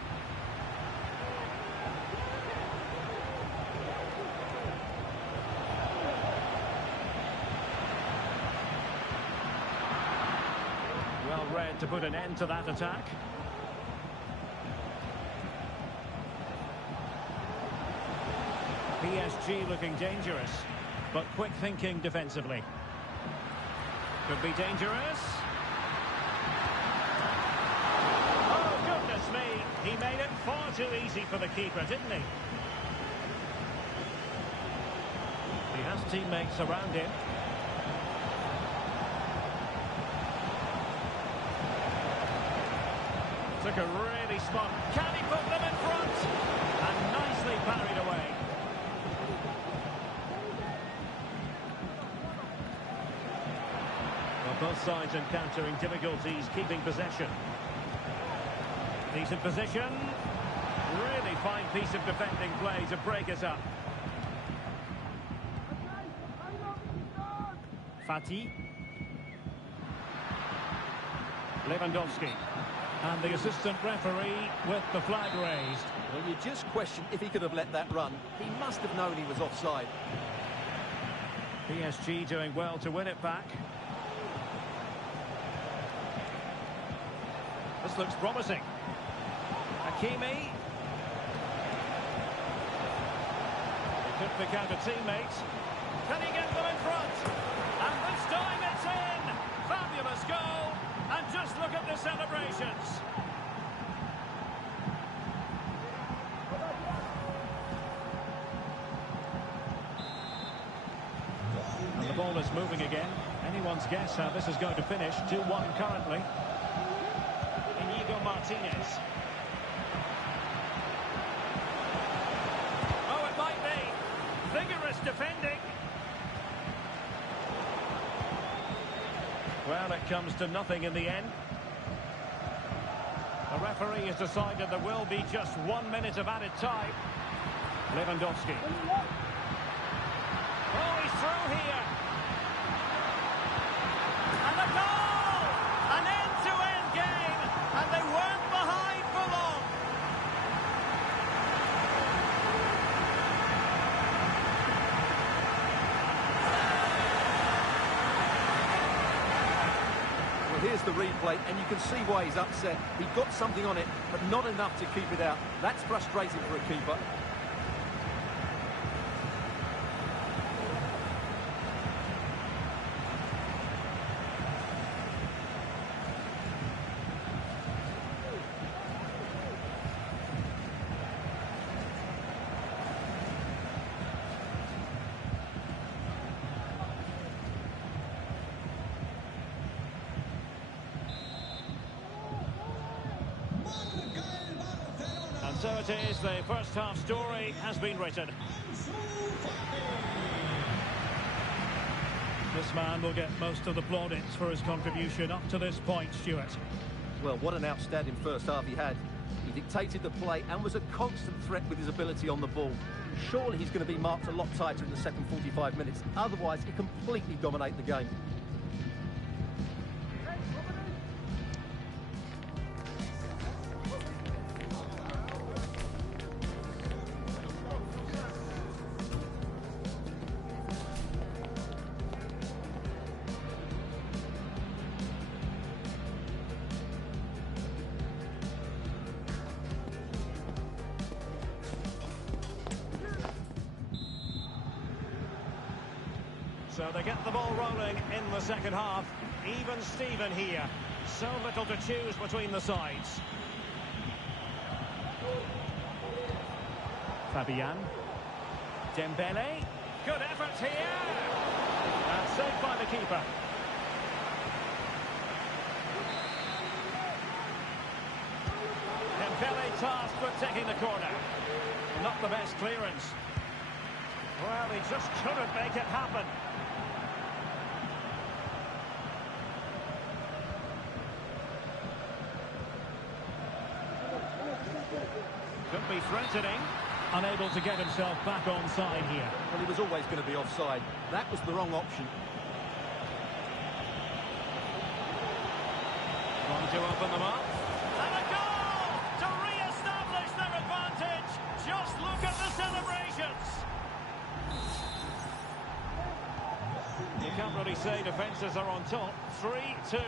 Well read to put an end to that attack. PSG looking dangerous, but quick thinking defensively. Could be dangerous. Oh, goodness me. He made it far too easy for the keeper, didn't he? He has teammates around him. Took a really smart... Can he put them in front? And nicely parried away. Well, both sides encountering difficulties keeping possession. Decent position. Really fine piece of defending play to break us up. Fati. Lewandowski. And the assistant referee with the flag raised. Well, you just question if he could have let that run. He must have known he was offside. PSG doing well to win it back. This looks promising. Hakimi. He could pick out a teammate. Can he get them in front? And this time it's in! Fabulous goal! And just look at the celebrations. And the ball is moving again. Anyone's guess how this is going to finish. 2-1 currently. Inigo Martinez. Oh, it might be. Vigorous defending. Well, it comes to nothing in the end. The referee has decided there will be just 1 minute of added time. Lewandowski. Oh, he's through here. And a goal! An end-to-end game, and they weren't behind for long. Well, here's the replay, and you can see why he's upset. He got something on it, but not enough to keep it out. That's frustrating for a keeper. And so it is, the first half story has been written. This man will get most of the plaudits for his contribution up to this point, Stuart. Well, what an outstanding first half he had. He dictated the play and was a constant threat with his ability on the ball. Surely he's going to be marked a lot tighter in the second 45 minutes. Otherwise, he completely dominate the game. So they get the ball rolling in the second half. Even Steven here. So little to choose between the sides. Fabian. Dembele. Good effort here. And saved by the keeper. Dembele tasked with taking the corner. Not the best clearance. Well, he just couldn't make it happen. Could be threatening. Unable to get himself back onside here. Well, he was always going to be offside. That was the wrong option. Trying to open them up. And a goal to re-establish their advantage. Just look at the celebrations. You can't really say defences are on top. 3-2.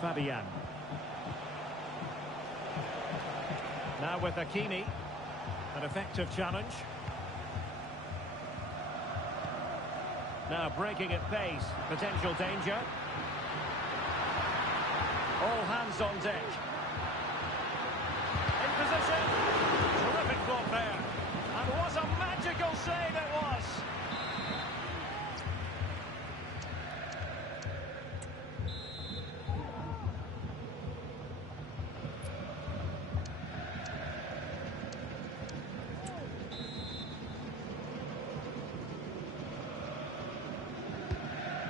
Fabian. Now with Hakimi. An effective challenge. Now breaking at pace. Potential danger. All hands on deck. In position. Terrific block there. And what a magical save it was.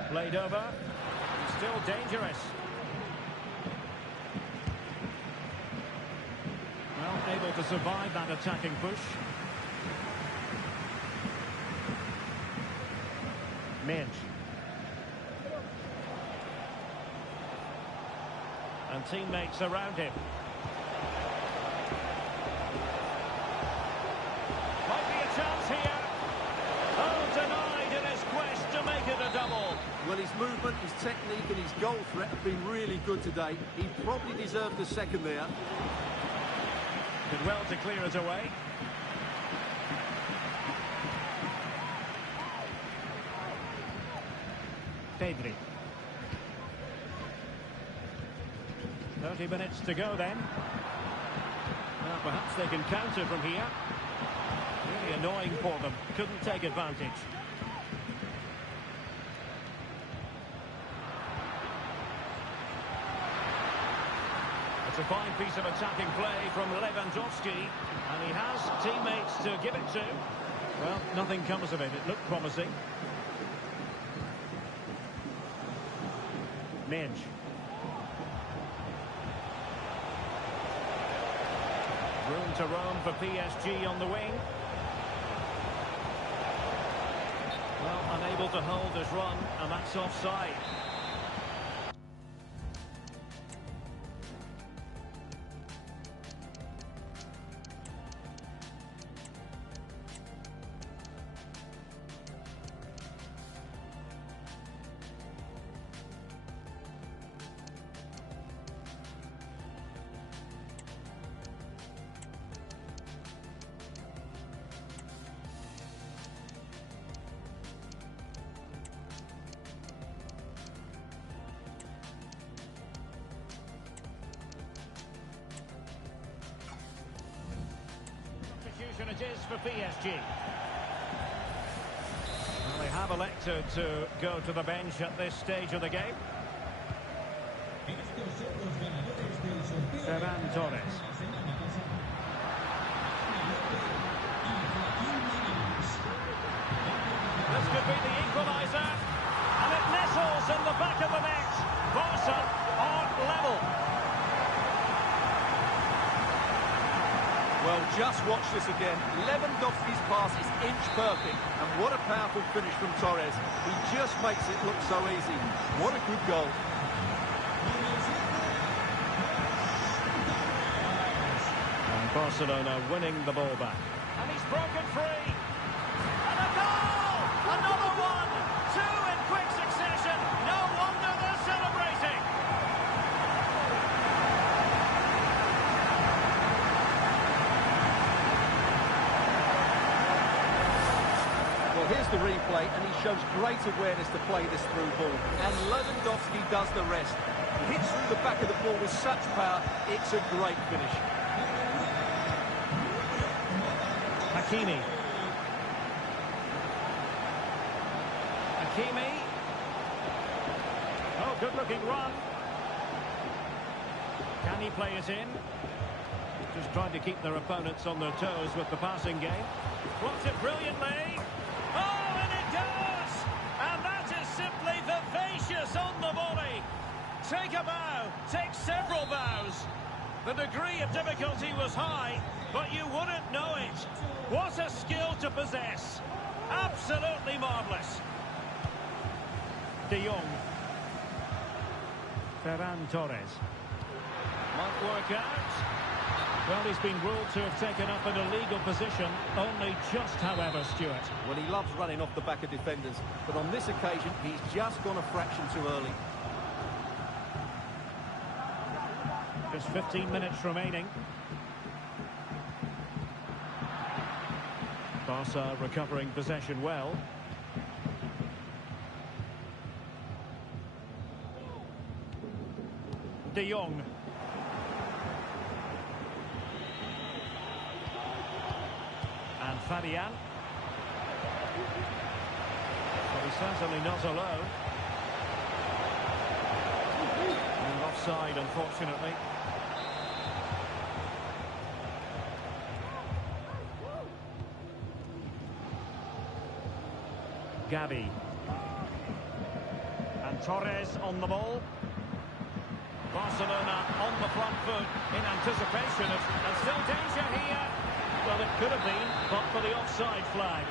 Played over. Still dangerous. Well, able to survive that attacking push. Minch. And teammates around him. Might be a chance here. Oh, denied in his quest to make it a double. Well, his movement, his technique and his goal threat have been really good today. He probably deserved the second there. Did well to clear it away. Pedri. 30 minutes to go then. Well, perhaps they can counter from here. Really annoying for them. Couldn't take advantage. It's a fine piece of attacking play from Lewandowski, and he has teammates to give it to. Well, nothing comes of it. It looked promising. Minch. Room to roam for PSG on the wing. Well, unable to hold his run, and that's offside. It is for PSG. Well, they have elected to go to the bench at this stage of the game. Ferran Torres. This could be the equaliser, and it nestles in the back of the net. Barca are level. Well, just watch this again. Lewandowski's pass is inch perfect, and what a powerful finish from Torres. He just makes it look so easy. What a good goal. And Barcelona winning the ball back. And he's broken free. And a goal! Another one! Two in quick succession. No wonder they're celebrating. Well, here's the replay, and he shows great awareness to play this through ball. And Lewandowski does the rest. He hits through the back of the ball with such power, it's a great finish. Hakimi. Hakimi. Oh, good-looking run. Can he play it in? Just trying to keep their opponents on their toes with the passing game. Blocks it brilliantly. Oh, and it does! And that is simply vivacious on the volley. Take a bow, take several bows. The degree of difficulty was high, but you wouldn't know it. What a skill to possess. Absolutely marvellous. De Jong. Ferran Torres. Might work out. Well, he's been ruled to have taken up an illegal position, only just, however, Stuart. Well, he loves running off the back of defenders, but on this occasion, he's just gone a fraction too early. Just 15 minutes remaining. Barca recovering possession well. De Jong. And Fabian. But he's certainly not alone. And offside, unfortunately. Gavi. And Torres on the ball. Barcelona on the front foot in anticipation of and still danger here. Well, it could have been, but for the offside flag.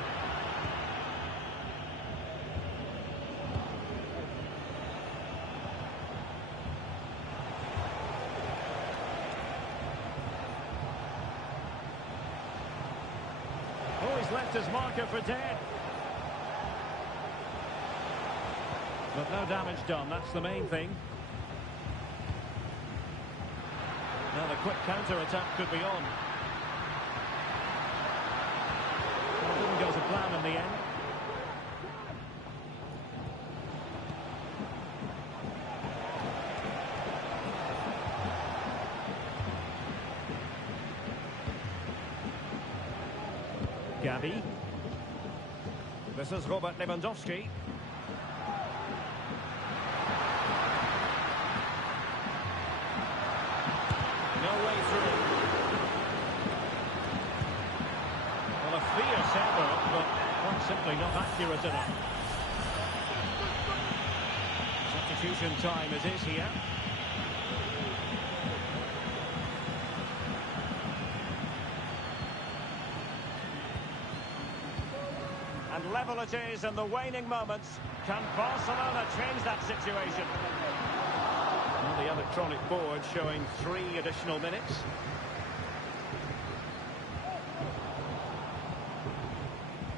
Oh, he's left his marker for dead. But no damage done, that's the main thing. Now the quick counter-attack could be on. Well, it didn't go to plan in the end. Gavi. This is Robert Lewandowski. No way through. Well, a fierce effort, but quite simply not accurate enough. Substitution time it is here. And level it is in the waning moments. Can Barcelona change that situation? The electronic board showing 3 additional minutes.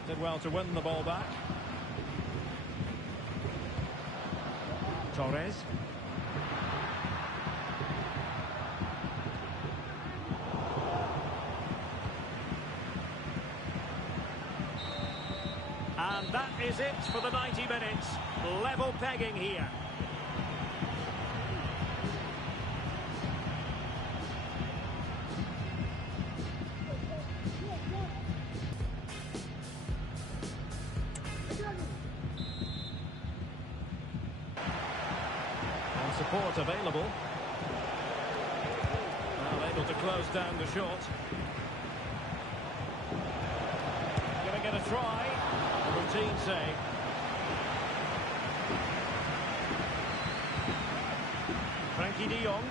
Did well to win the ball back. Torres. And that is it for the 90 minutes. Level pegging here. Support available. Well, able to close down the shot. Gonna get a try. A routine save. Frankie de Jong.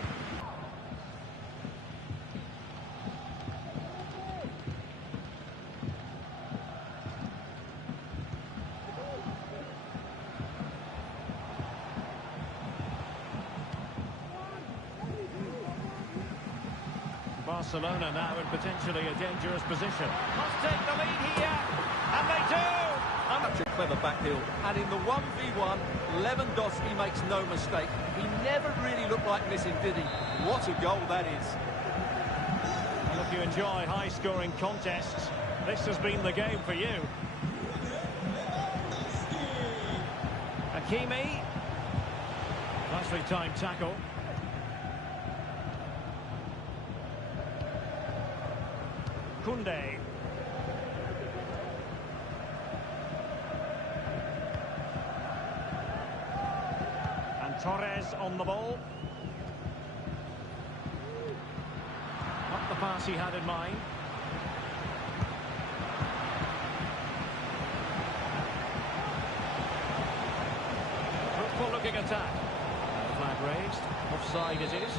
Barcelona now in potentially a dangerous position. Must take the lead here, and they do! Such a clever back heel, and in the 1v1, Lewandowski makes no mistake. He never really looked like missing, did he? What a goal that is. Well, if you enjoy high-scoring contests, this has been the game for you. Hakimi. Nicely timed tackle. Koundé. And Torres on the ball. Not the pass he had in mind. Fruitful looking attack. Flag raised. Offside it is.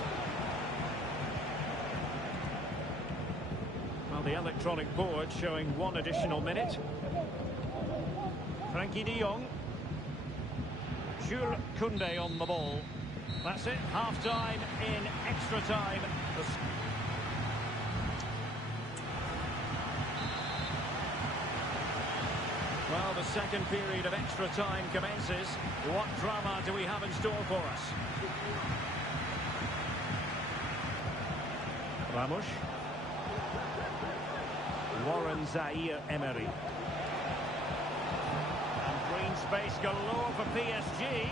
Well, the electronic board showing 1 additional minute. Frankie de Jong. Jules Koundé on the ball. That's it. Half-time in extra time. Well, the second period of extra time commences. What drama do we have in store for us? Ramos. Warren Zaire-Emery. And green space galore for PSG.